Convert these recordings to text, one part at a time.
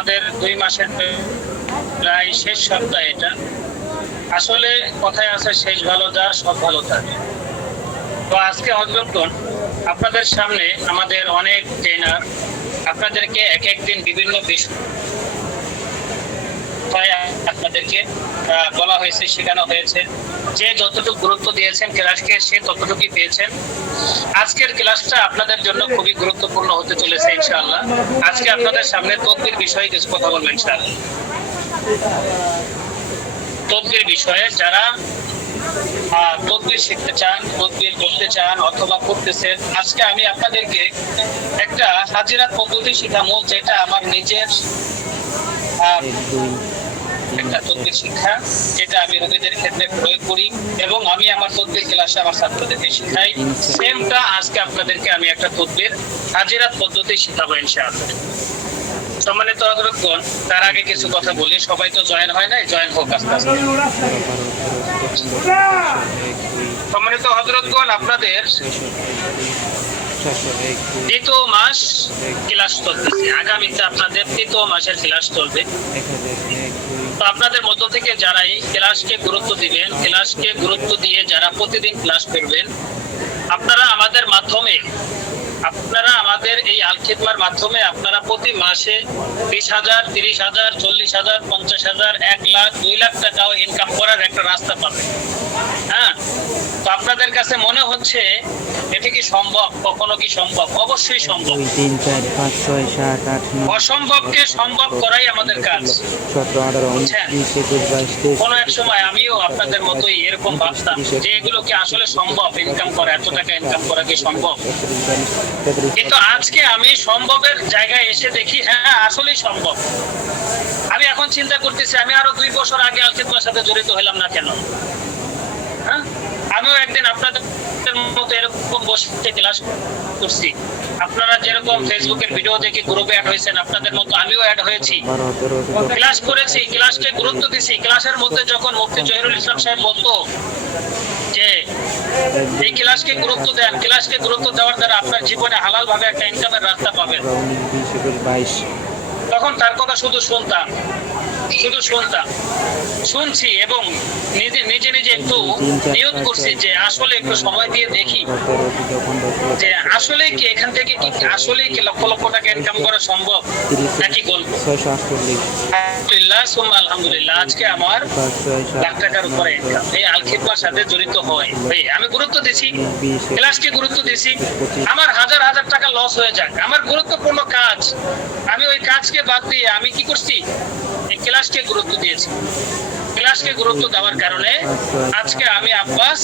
আমাদের 2 মাসের প্রায় শেষ সপ্তাহ এটা। আসলে কথায় আছে শেষ ভালো যার সব ভালো থাকে। তো আজকে হযরতগণ আপনাদের সামনে আমাদের অনেক ট্রেনার আপনাদেরকে এক একদিন বিভিন্ন বিষয় আপনাদেরকে বলা হয়েছে, শেখানো হয়েছে। যে যতটুকু গুরুত্ব দিয়েছেন ক্লাসকে সে ততটুকুই পেয়েছেন। আজকের ক্লাসটা আপনাদের জন্য খুবই গুরুত্বপূর্ণ হতে চলেছে ইনশাআল্লাহ। আজকে আপনাদের সামনে তদবির বিষয়ে কিছু কথা বলবো ইনশাআল্লাহ। তদবির বিষয়ে যারা তদবির শিখতে চান, তদবির করতে চান অথবা করতেছেন, আজকে আমি আপনাদেরকে একটা হাজিরাত পদ্ধতি শেখাবো, যেটা আমার নিজের একটা তদবির শিক্ষা, যেটা আমি রোগীদের ক্ষেত্রে প্রয়োগ করি এবং আমি আমার তদবির ক্লাসে আমার ছাত্রদেরকে শেখাই। সেমটা আজকে আপনাদেরকে আমি একটা তদবির হাজিরাত পদ্ধতি শেখাবো ইনশাআল্লাহ। সম্মানিত হযরতগণ, তার আগে কিছু কথা বলি। সবাই তো জয়েন হয় নাই, জয়েন হোক আস্তে আস্তে। সম্মানিত হযরতগণ, আপনাদের দ্বিতীয় মাস ক্লাস চলতেছে। আগামীতে আপনাদের তৃতীয় মাসের ক্লাস চলবে। তো আপনাদের মধ্য থেকে যারা এই ক্লাসকে গুরুত্ব দিবেন, ক্লাসকে গুরুত্ব দিয়ে যারা প্রতিদিন ক্লাস করবেন, আপনারা আমাদের মাধ্যমে, আপনারা আমাদের এই আল খিদমার মাধ্যমে আপনারা প্রতি মাসে 20,000, 30,000, 40,000, 50,000, 1 লাখ, 2 লাখ টাকাও ইনকাম করার একটা রাস্তা পাবেন। হ্যাঁ, তো আপনাদের কাছে মনে হচ্ছে এটা কি সম্ভব? কখনো কি সম্ভব? অবশ্যই সম্ভব। 2, 3, 4, 5, 6, 7, 8, 9, অসম্ভবকে সম্ভব করাই আমাদের কাজ। 17, 18, 19, 20, 21, 22, 23। কোনো এক সময় আমিও আপনাদের মতোই এরকম ভাবতাম যে এগুলো কি আসলে সম্ভব, ইনকাম করা, এত টাকা ইনকাম করা কি সম্ভব? কিন্তু আজকে আমি সম্ভবের জায়গায় এসে দেখি হ্যাঁ আসলেই সম্ভব। আমি এখন চিন্তা করতেছি আমি আরো 2 বছর আগে আল খিদমার সাথে জড়িত হলাম না কেন? হ্যাঁ, আমিও একদিন আপনাদের মতো এরকম বসে ক্লাস করছি। আপনারা যেরকম ফেসবুকের ভিডিও দেখে গ্রুপে অ্যাড হয়েছেন, আপনাদের মতো আমিও অ্যাড হয়েছি, ক্লাস করেছি, ক্লাসকে গুরুত্ব দিছি। ক্লাসের মধ্যে যখন মুফতি জহিরুল ইসলাম সাহেব বলতো যে এই ক্লাসকে গুরুত্ব দেন, ক্লাসকে গুরুত্ব দেওয়ার দ্বারা আপনার জীবনে হালাল ভাবে একটা ইনকামের রাস্তা পাবেন, তখন তার কথা শুধু শুনতাম, শুনছি এবং নিজে নিজে একটু নিয়ত করছি যে আসলে একটু সময় দিয়ে দেখি যে আসলে কি এখান থেকে কি আসলে কি লক্ষ লক্ষ টাকা ইনকাম করা সম্ভব নাকি গল্প। আলহামদুলিল্লাহ সুম্মা আলহামদুলিল্লাহ, আজকে আমার লাখ টাকার উপরে ইনকাম এই আল খিদমার সাথে জড়িত হয়। আমি গুরুত্ব দিছি, ক্লাসকে গুরুত্ব দিছি। আমার হাজার হাজার টাকা লস হয়ে যাক, আমার গুরুত্বপূর্ণ কাজ, আমি ওই কাজকে বাদ দিয়ে আমি কি করছি, এই ক্লাসকে গুরুত্ব দিয়েছি। ক্লাসকে গুরুত্ব দেওয়ার কারণে আজকে আমি আব্বাস,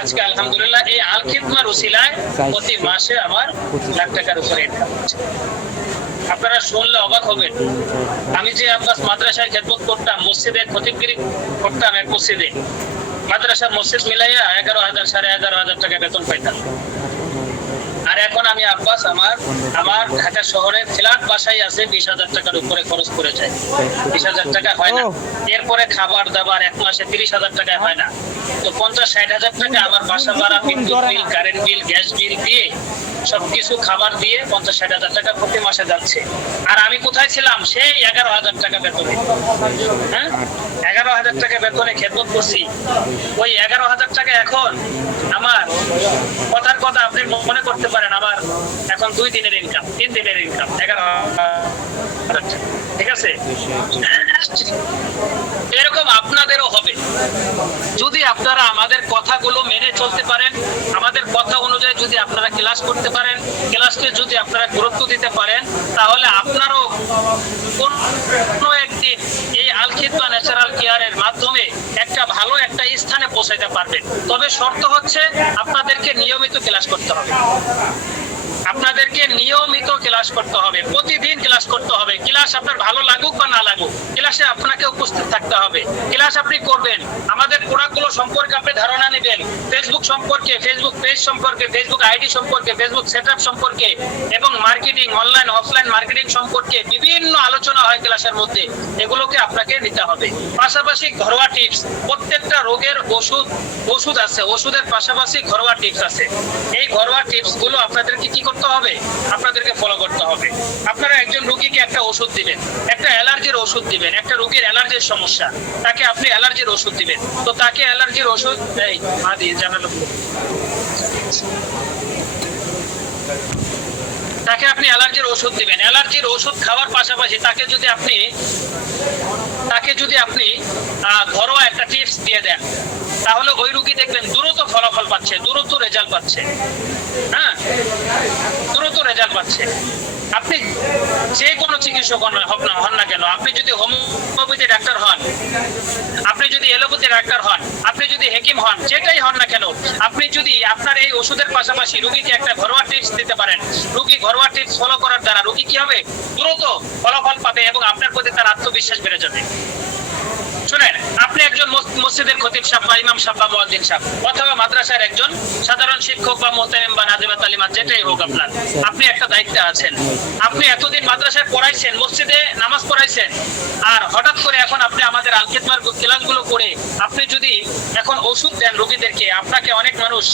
আজকে আলহামদুলিল্লাহ এই আল খিদমার উসিলায় প্রতি মাসে আমার লাখ টাকার উপরে ইনকাম হচ্ছে। আপনারা শুনলে অবাক হবেন। আমি যে আব্বাস মাদ্রাসায় খেদমত করতাম, মসজিদে খতিবগিরি করতাম, এক মসজিদে মাদ্রাসা মসজিদ মিলাইয়া 11,000, 11,500 টাকা বেতন পাইতাম। আর এখন আমি আব্বাস আমার ঢাকা শহরে ফ্ল্যাট বাসায় আছে, 20,000 টাকার উপরে খরচ করে যায়। 20,000 টাকা হয় না, এরপরে খাবার দাবার এক মাসে 30,000 টাকায় হয় না। তো 50-60,000 টাকা আমার বাসা ভাড়া, বিদ্যুৎ বিল, কারেন্ট বিল, গ্যাস বিল দিয়ে সবকিছু খাবার দিয়ে 50-60,000 টাকা প্রতি মাসে যাচ্ছে। আর আমি কোথায় ছিলাম? সেই 11,000 টাকা বেতনে। হ্যাঁ, 11,000 টাকা বেতনে খেদমত করছি। ওই 11,000 টাকা এখন আমার, কথার কথা আপনি মনে করতে পারেন আমার এখন 2 দিনের ইনকাম, 3 দিনের ইনকাম 11,000 টাকা। ঠিক আছে, এরকম আপনাদেরও হবে যদি আপনারা আমাদের কথাগুলো মেনে চলতে পারেন, আমাদের কথা অনুযায়ী যদি আপনারা ক্লাস করতে পারেন, ক্লাসকে যদি আপনারা গুরুত্ব দিতে পারেন, তাহলে আপনারও কোনো একদিন এই আল খিদমা ন্যাচারাল কেয়ারের মাধ্যমে একটা ভালো একটা স্থানে পৌঁছাতে পারবেন। তবে শর্ত হচ্ছে আপনাদেরকে নিয়মিত ক্লাস করতে হবে, আপনাদেরকে নিয়মিত ক্লাস করতে হবে, প্রতিদিন ক্লাস করতে হবে। ক্লাস আপনার ভালো লাগুক বা না লাগুক, ক্লাসে আপনাকে উপস্থিত থাকতে হবে। ক্লাস আপনি করবেন, আমাদের প্রোডাক্টগুলো সম্পর্কে আপনি ধারণা নেবেন, ফেসবুক সম্পর্কে, ফেসবুক পেজ সম্পর্কে, ফেসবুক আইডি সম্পর্কে, ফেসবুক সেটআপ সম্পর্কে এবং মার্কেটিং, অনলাইন অফলাইন মার্কেটিং সম্পর্কে বিভিন্ন আলোচনা হয় ক্লাসের মধ্যে, এগুলোকে আপনাকে নিতে হবে। পাশাপাশি ঘরোয়া টিপস, প্রত্যেকটা রোগের ওষুধ আছে, ওষুধের পাশাপাশি ঘরোয়া টিপস আছে। এই ঘরোয়া টিপস গুলো আপনাদেরকে কি করতে করতে হবে? আপনাদেরকে ফলো করতে হবে। আপনারা একজন রোগীকে একটা ওষুধ দিবেন, একটা অ্যালার্জির ওষুধ দিবেন, একটা রোগীর অ্যালার্জির সমস্যা, তাকে আপনি অ্যালার্জির ওষুধ দিবেন, তো তাকে অ্যালার্জির ওষুধ জানালো, তাকে আপনি অ্যালার্জির ওষুধ দিবেন। অ্যালার্জির ওষুধ খাওয়ার পাশাপাশি তাকে যদি আপনি ঘরোয়া একটা টিপস দিয়ে দেন, তাহলে ওই রোগী দেখবেন দ্রুত ফলাফল পাচ্ছে, দ্রুত রেজাল্ট পাচ্ছে। হ্যাঁ, দ্রুত রেজাল্ট পাচ্ছে। আপনি যে কোনো চিকিৎসক হন না কেন, আপনি যদি হোমিওপ্যাথি ডাক্তার হন, আপনি যদি এলোপ্যাথি ডাক্তার হন, আপনি যদি হেকিম হন, যেটাই হন না কেন, আপনি যদি আপনার এই ওষুধের পাশাপাশি রোগীকে একটা ঘরোয়া টিপস দিতে পারেন, রোগী ঘরোয়া টিপস ফলো করার দ্বারা রোগী কি হবে? দ্রুত ফলাফল পাবে এবং আপনার প্রতি তার আত্মবিশ্বাস বেড়ে যাবে। শুনেন, আপনি একজন মসজিদের খতিব সাহেব বা ইমাম সাহেব বা মুয়াজ্জিন সাহেব অথবা মাদ্রাসার একজন সাধারণ শিক্ষক বা মুতালিম বা নাজিমা তালিমাত, যেটাই হোক আপনার, আপনি একটা দায়িত্বে আছেন। আপনি এতদিন মাদ্রাসায় পড়াইছেন, মসজিদে নামাজ পড়াইছেন, আর হঠাৎ করে এখন আপনি আমাদের আল খিদমার ক্লাসগুলো করে আপনি যদি এখন ওষুধ দেন রোগীদেরকে, আপনাকে অনেক মানুষ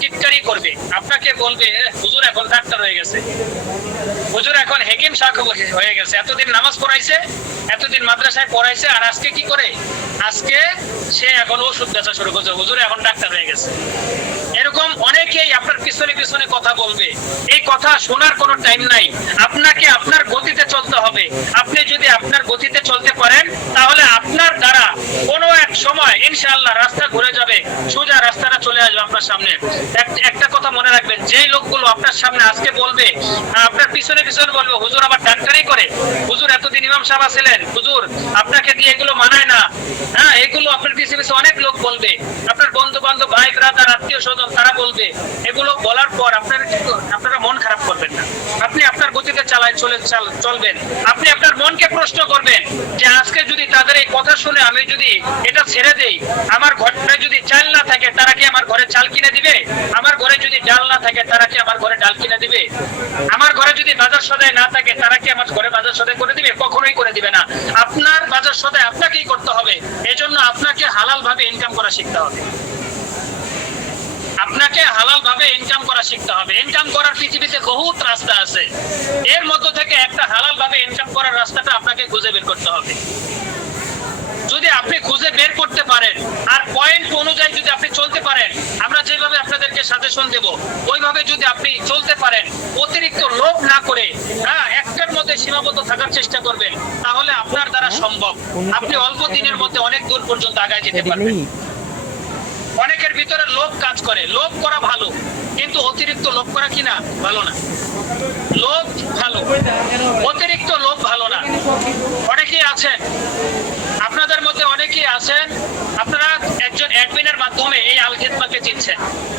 টিটকারি করবে, আপনাকে বলবে হুজুর এখন ডাক্তার হয়ে গেছে, হুজুর এখন হেকিম সাহেব হয়ে গেছে। এতদিন নামাজ পড়াইছে, এতদিন মাদ্রাসায় পড়াইছে, আর আজকে কি করে? আজকে সে এখন ওষুধ বেচা শুরু করছে, হুজুর এখন ডাক্তার হয়ে গেছে। এরকম অনেকেই আপনার পিছনে পিছনে কথা বলবে। এই কথা শোনার কোনো টাইম নাই। আপনাকে আপনার গতিতে চলতে হবে। আপনি যদি আপনার গতিতে চলতে পারেন, তাহলে আপনার দ্বারা কোনো এক সময় ইনশাআল্লাহ রাস্তা ঘুরে যাবে, সোজা রাস্তাটা চলে আসবে আপনার সামনে। একটা কথা মনে রাখবেন, যে লোকগুলো আপনার সামনে আজকে বলবে, আপনার পিছনে পিছনে বলবে হুজুর আবার ডাক্তারি করে, হুজুর এতদিন ইমাম সাহেব ছিলেন, হুজুর আপনাকে দিয়ে এগুলো মানায় না, হ্যাঁ, এগুলো আপনার পিছনে পিছনে অনেক লোক বলবে, আপনার বন্ধু বান্ধব, ভাই ব্রাদার, আত্মীয় স্বজন, তারা বলবে। এগুলো বলার পর আপনারা মন খারাপ করবেন না। আপনি আপনার গতিতে চলবেন। আপনি আপনার মনকে প্রশ্ন করবেন যে আজকে যদি তাদের এই কথা শুনে আমি যদি এটা ছেড়ে দেই, আমার ঘরে যদি চাল না থাকে তারা কি আমার ঘরে চাল কিনে দিবে? আমার ঘরে যদি ডাল না থাকে তারা কি আমার ঘরে ডাল কিনে দিবে? আমার ঘরে যদি বাজার সদাই না থাকে তারা কি আমার ঘরে বাজার সদাই করে দিবে? কখনোই করে দিবে না। আপনার বাজার সদাই আপনাকেই করতে হবে। এজন্য আপনাকে হালাল ভাবে ইনকাম করা শিখতে হবে। আপনাকে হালাল ভাবে ইনকাম করা শিখতে হবে। ইনকাম করার পৃথিবীতে বহুত রাস্তা আছে, এর মধ্য থেকে একটা হালাল ভাবে ইনকাম করার রাস্তাটা আপনাকে খুঁজে বের করতে হবে। যদি আপনি খুঁজে বের করতে পারেন আর পয়েন্ট অনুযায়ী যদি আপনি চলতে পারেন, আমরা যেভাবে আপনাদেরকে সাজেশন দেব ওইভাবে যদি আপনি চলতে পারেন, অতিরিক্ত লোভ না করে একটার মধ্যে সীমাবদ্ধ থাকার চেষ্টা করবেন, তাহলে আপনার দ্বারা সম্ভব। আপনি অল্প দিনের মধ্যে অনেক দূর পর্যন্ত আগায় যেতে পারবেন। অনেকের ভিতরে লোভ কাজ করে, লোভ করা ভালো, কিন্তু অতিরিক্ত লোভ করা কিনা ভালো না। লোভ ভালো, অতিরিক্ত লোভ ভালো না। অনেকেই আছেন, আপনাদের মধ্যে অনেকেই আছেন, আপনারা একজন অ্যাডমিনের মাধ্যমে এই আল খিদমাকে চিনছেন,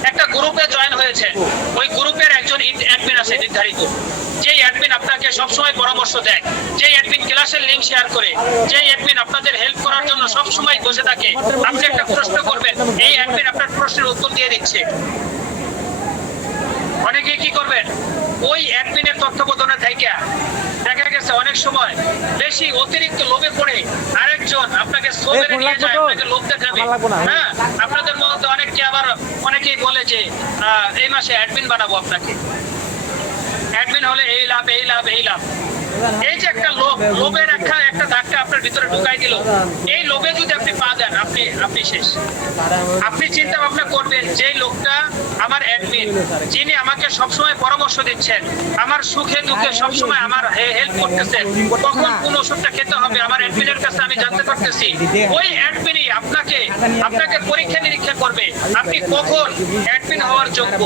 একটা গ্রুপে জয়েন হয়েছেন। ওই গ্রুপের একজন অ্যাডমিন আছে নির্ধারিত, যেই অ্যাডমিন আপনাকে সবসময় পরামর্শ দেয়, যেই অ্যাডমিন ক্লাসের লিংক শেয়ার করে, যেই অ্যাডমিন আপনাদের হেল্প করার জন্য সবসময় বসে থাকে। আপনি একটা প্রশ্ন করবেন, এই অ্যাডমিন আপনার প্রশ্নের উত্তর দিয়ে দিচ্ছে। অনেকে কি করবেন, ওই অ্যাডমিনের তত্ত্বাবধানে থাইকা দেখা গেছে অনেক সময় বেশি অতিরিক্ত লোভে পড়ে আরেকজন আপনাকে সোবেরে নিয়ে যায়, আপনাকে লোভ দেখাবে। হ্যাঁ, আপনাদের মধ্যে অনেকেই বলে যে এই মাসে অ্যাডমিন বানাবো আপনাকে, অ্যাডমিন হলে এই লাভ, এই লাভ, এই লাভ। এই যে একটা লোভের একটা ধাক্কা আপনার ভিতরে ঢুকাই দিল, এই লোভে যদি আপনি পা দেন, আপনি শেষ। আপনি চিন্তা ভাবনা করবেন, যে লোকটা আমার অ্যাডমিন, যিনি আমাকে সবসময় পরামর্শ দিচ্ছেন, আমার সুখে দুঃখে সবসময় আমার হেল্প করতেছেন, কখন কোন ওষুধটা খেতে হবে আমার অ্যাডমিনের কাছে আমি জানতে পারতেছি। ওই অ্যাডমিনই আপনাকে পরীক্ষা নিরীক্ষা করবে, আপনি কখন অ্যাডমিন হওয়ার যোগ্য,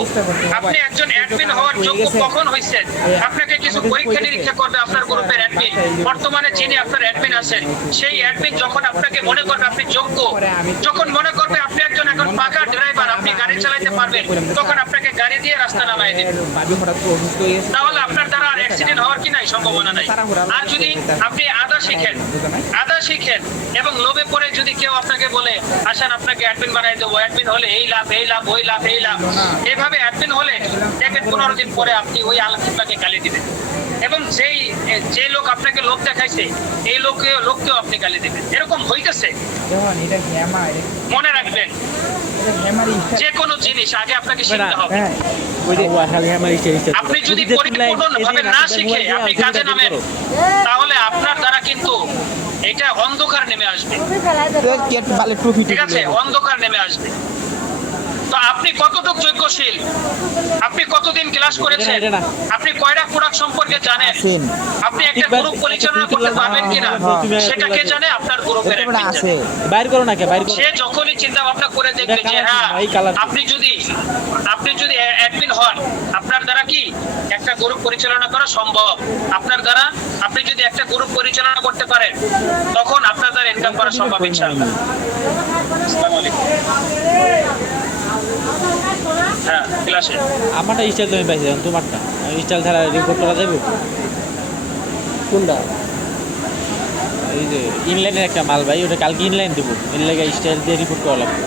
আপনি একজন অ্যাডমিন হওয়ার যোগ্য কখন হয়েছেন, আপনাকে কিছু পরীক্ষা নিরীক্ষা করবে আপনার গ্রুপের অ্যাডমিন। বর্তমানে যিনি আপনার অ্যাডমিন আছেন, সেই অ্যাডমিন যখন আপনাকে মনে করবে আপনি যোগ্য, যখন মনে করবে আপনি একজন এখন পাকা ড্রাইভার, আপনি গাড়ি চালাতে পারবেন, তখন আপনাকে গাড়ি দিয়ে রাস্তা নামায় দেবে। তাহলে আপনার দ্বারা আর অ্যাক্সিডেন্ট হওয়ার কি নাই, সম্ভাবনা নাই। আর যদি আপনি আদা শিখেন এবং লোভে পড়ে যদি কেউ আপনাকে বলে আসেন আপনাকে অ্যাডমিন বানাই দেবো, অ্যাডমিন হলে এই লাভ, এই লাভ, ওই লাভ, এই লাভ, এভাবে অ্যাডমিন হলে দেখেন 15 দিন পরে আপনি ওই আল খিদমাকে গালি দিবেন। এবং যে লোক আপনাকে লোভ দেখাইছে এই লোককেও আপনি গালি দেবেন। এরকম হইতেছে। দেখুন এটা গ্যামার, মনে রাখবেন, যে কোনো জিনিস আগে আপনাকে শিখতে হবে। হ্যাঁ ওই যে গ্যামার স্টাইল আপনি যদি পরিপূর্ণভাবে না শিখে আপনি কাজে নামেন, তাহলে আপনার দ্বারা কিন্তু এটা অন্ধকার নেমে আসবে। ঠিক আছে, অন্ধকার নেমে আসবে। তো আপনি কতটুকু যোগ্যশীল, আপনি কতদিন ক্লাস করেছেন, আপনি কয়টা প্রোডাক্ট সম্পর্কে জানেন, আপনি একটা গ্রুপ পরিচালনা করতে পারবেন কিনা সেটা কে জানে? আপনার গ্রুপের অ্যাডমিন জানে। বাইর করো না কে বাইর করো। সে যখনই চিন্তা ভাবনা করে দেখবে যে হ্যাঁ আপনি যদি অ্যাডমিন হন, আপনার দ্বারা কি একটা গ্রুপ পরিচালনা করা সম্ভব, আপনার দ্বারা আপনি যদি একটা গ্রুপ পরিচালনা করতে পারেন তখন আপনার দ্বারা ইনকাম করা সম্ভব ইনশাআল্লাহ। আসসালামু আলাইকুম। হ্যাঁ ক্লাসে আমারটা স্টাইল তুমি পাইছি, তোমারটা স্টাইল ছাড়া রিপোর্ট করা যাবে কোনটা? এই যে ইনলাইনের একটা মাল ভাই, ওটা কালকে ইনলাইন দেবো, এর লাগে স্টাইল দিয়ে রিপোর্ট করা লাগবে।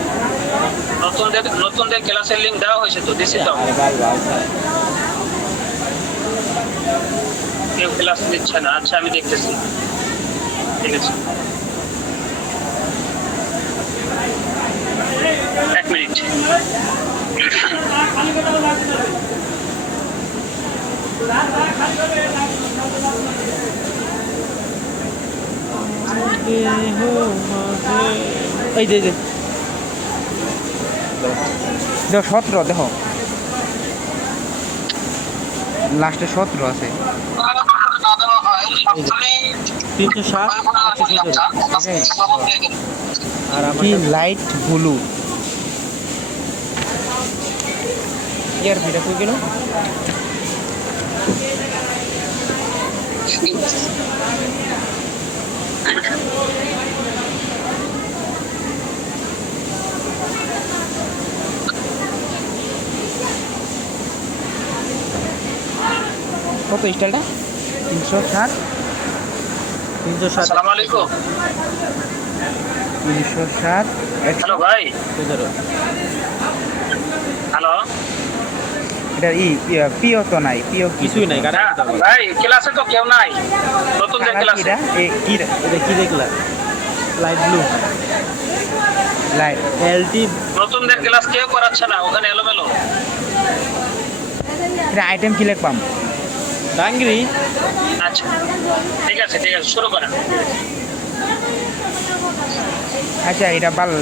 নতুনদের ক্লাসের লিংক দেওয়া হয়েছে তো, দিছি তো। আরে ভালো ভালো কেউ ক্লাস নিচ্ছে না। আচ্ছা আমি দেখতেছি, ঠিক আছে, 1 মিনিট। এই যে 17 দেখো লাস্টে 17 আছে। 307 আর আমার কি লাইট ব্লু ইয়ার ভিডিও কই গেল? কত স্টাইলটা? 307 আসসালামু আলাইকুম। 307 হ্যালো ভাই। হ্যালো, এটা পিও তো নাই, পিও কিছুই নাই কাটা হ্যাঁ ভাই, ক্লাসে তো কেউ নাই নতুনদের ক্লাসে। এটা এটা কি দেখলা? লাইট ব্লু লাইট এলটি নতুনদের ক্লাস কেউ করাচ্ছে না, ওখানে এলোমেলো। এটা আইটেম কি লিখবাম? ডাঙ্গরি। আচ্ছা ঠিক আছে শুরু করেন। আচ্ছা এটা ভালো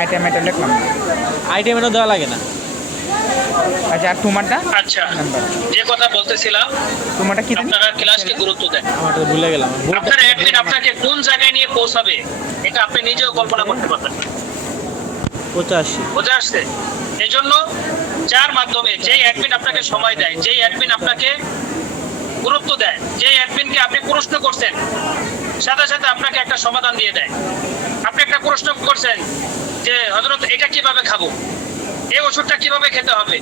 আইটেম, এটা লিখলাম। আইটেম এটা দেওয়া লাগে না। আচ্ছা আর তোমারটা? আচ্ছা, যে কথা বলতেছিলাম, তোমারটা কি? আপনারা ক্লাসকে গুরুত্ব দেন। আমার তো ভুলে গেলাম। আপনার অ্যাডমিন আপনাকে কোন জায়গায় নিয়ে পৌঁছাবে এটা আপনি নিজেও কল্পনা করতে পারবেন না। 85 বোঝা আসছে? এই জন্য যার মাধ্যমে যেই অ্যাডমিন আপনাকে সময় দেয়, যেই অ্যাডমিন আপনাকে গুরুত্ব দেয়, যেই অ্যাডমিনকে আপনি প্রশ্ন করছেন সাথে সাথে আপনাকে একটা সমাধান দিয়ে দেয়। আপনি একটা প্রশ্ন করছেন যে হযরত এটা কিভাবে খাবো, এই ওষুধটা কিভাবে খেতে হবে,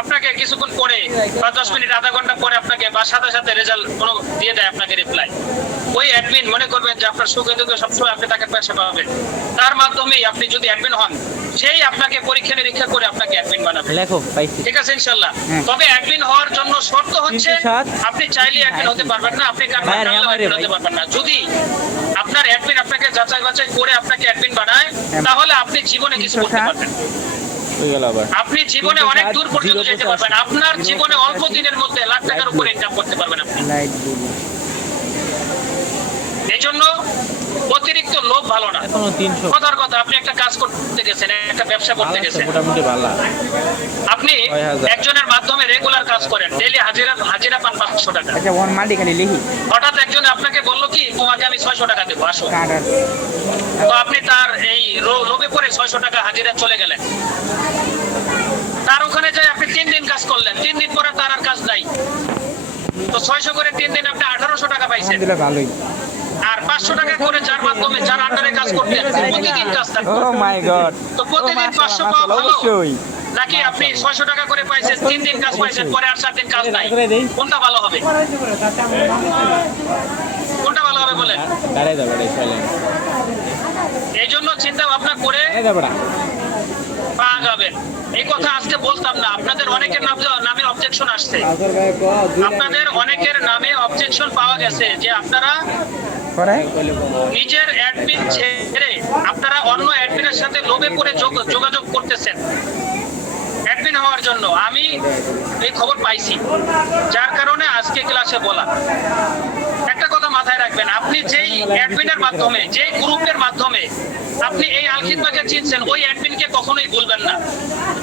আপনাকে কিছুক্ষণ পরে 5-10 মিনিট আধা ঘন্টা পরে আপনাকে বা সাথে সাথে রেজাল্ট দিয়ে দেয় আপনাকে রিপ্লাই। ওই অ্যাডমিন মনে করবেন যে আপনার সুখে দুঃখে সবসময় আপনি তাকে পাশে পাবেন। তার মাধ্যমেই আপনি যদি অ্যাডমিন হন, সেই আপনাকে পরীক্ষা নিরীক্ষা করে আপনাকে অ্যাডমিন বানাবে। লেখো পাইছি। ঠিক আছে ইনশাআল্লাহ। তবে অ্যাডমিন হওয়ার জন্য শর্ত হচ্ছে 307 আপনি চাইলে অ্যাডমিন হতে পারবেন না, আপনি কারণ অ্যাডমিন হতে পারবেন না। যদি আপনার অ্যাডমিন আপনাকে যাচাই বাছাই করে আপনাকে অ্যাডমিন বানায়, তাহলে আপনি জীবনে কিছু করতে পারবেন। হয়ে গেল আবার। আপনি জীবনে অনেক দূর পর্যন্ত যেতে পারবেন। আপনার জীবনে অল্প দিনের মধ্যে লাখ টাকার উপরে ইনকাম করতে পারবেন আপনি। Light blue. এই জন্য অতিরিক্ত লোভ ভালো না। এখনো 300 কথার কথা, আপনি একটা কাজ করতে গেছেন, একটা ব্যবসা করতে গেছেন, মোটামুটি ভালো। আপনি 6000 একজনের মাধ্যমে রেগুলার কাজ করেন, ডেইলি হাজিরা পান 500 টাকা। আচ্ছা ওয়ান মাল্টি খালি লিখি হঠাৎ একজন আপনাকে বললো কি তোমাকে আমি 600 টাকা দেবো, আসো। কাটার তো আপনি তার এই লোভে পড়ে 600 টাকা হাজিরা চলে গেলেন। তার ওখানে যাই আপনি 3 দিন কাজ করলেন, 3 দিন পরে তার আর কাজ নাই। তো 600 করে 3 দিন আপনি 1800 টাকা পাইছেন। দিলে ভালোই। আর 500 টাকা করে যার মাধ্যমে যার আন্ডারে কাজ করতেন প্রতিদিন কাজ থাকতো। ও মাই গড। তো প্রতিদিন 500 পাওয়া ভালো নাকি আপনি 600 টাকা করে পাইছেন, 3 দিন কাজ পাইছেন, পরে আর 7 দিন কাজ নাই? কোনটা ভালো হবে? কোনটা ভালো হবে বলেন? দাঁড়াই দাও বড় সাইলেন্ট। এই জন্য চিন্তা ভাবনা করে দাঁড়াই দাও বড়। পা যাবেন। এই কথা আজকে বলতাম না। আপনাদের অনেকের নামে অবজেকশন আসছে, আপনাদের অনেকের নামে অবজেকশন পাওয়া গেছে যে আপনারা করে নিজের অ্যাডমিন ছেড়ে আপনারা অন্য অ্যাডমিনের সাথে লোভে পড়ে যোগাযোগ করতেছেন অ্যাডমিন হওয়ার জন্য। আমি এই খবর পাইছি, যার কারণে আজকে ক্লাসে বলা। একটা কথা মাথায় রাখবেন, আপনি যেই অ্যাডমিনের মাধ্যমে, যেই গ্রুপের মাধ্যমে আপনি এই আলখিদমাকে চিনছেন, ওই অ্যাডমিনকে কখনোই ভুলবেন না।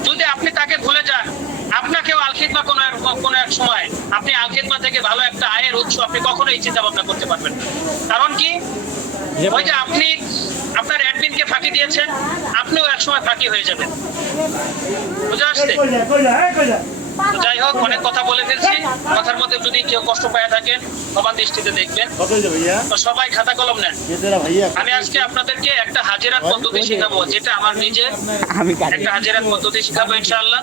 যদি আপনি তাকে ভুলে যান, আপনাকেও আলখিদমা কোনো এক সময় আপনি আলখিদমা থেকে ভালো একটা আয়ের উৎস আপনি কখনোই চিন্তা ভাবনা করতে পারবেন না। কারণ কি, ওই যে আপনি আপনার অ্যাডমিনকে ফাঁকি দিয়েছেন, আপনিও এক সময় ফাঁকি হয়ে যাবেন। বুঝে আসছে? যাই হোক, অনেক কথা বলে ফেলছি। কথার মধ্যে যদি কেউ কষ্ট পায় থাকেন সবার দৃষ্টিতে দেখবেন। তো সবাই খাতা কলম নেন। আমি আজকে আপনাদেরকে একটা হাজিরাত পদ্ধতি শেখাবো, যেটা আমার নিজে একটা হাজিরাত পদ্ধতি শেখাবো ইনশাআল্লাহ।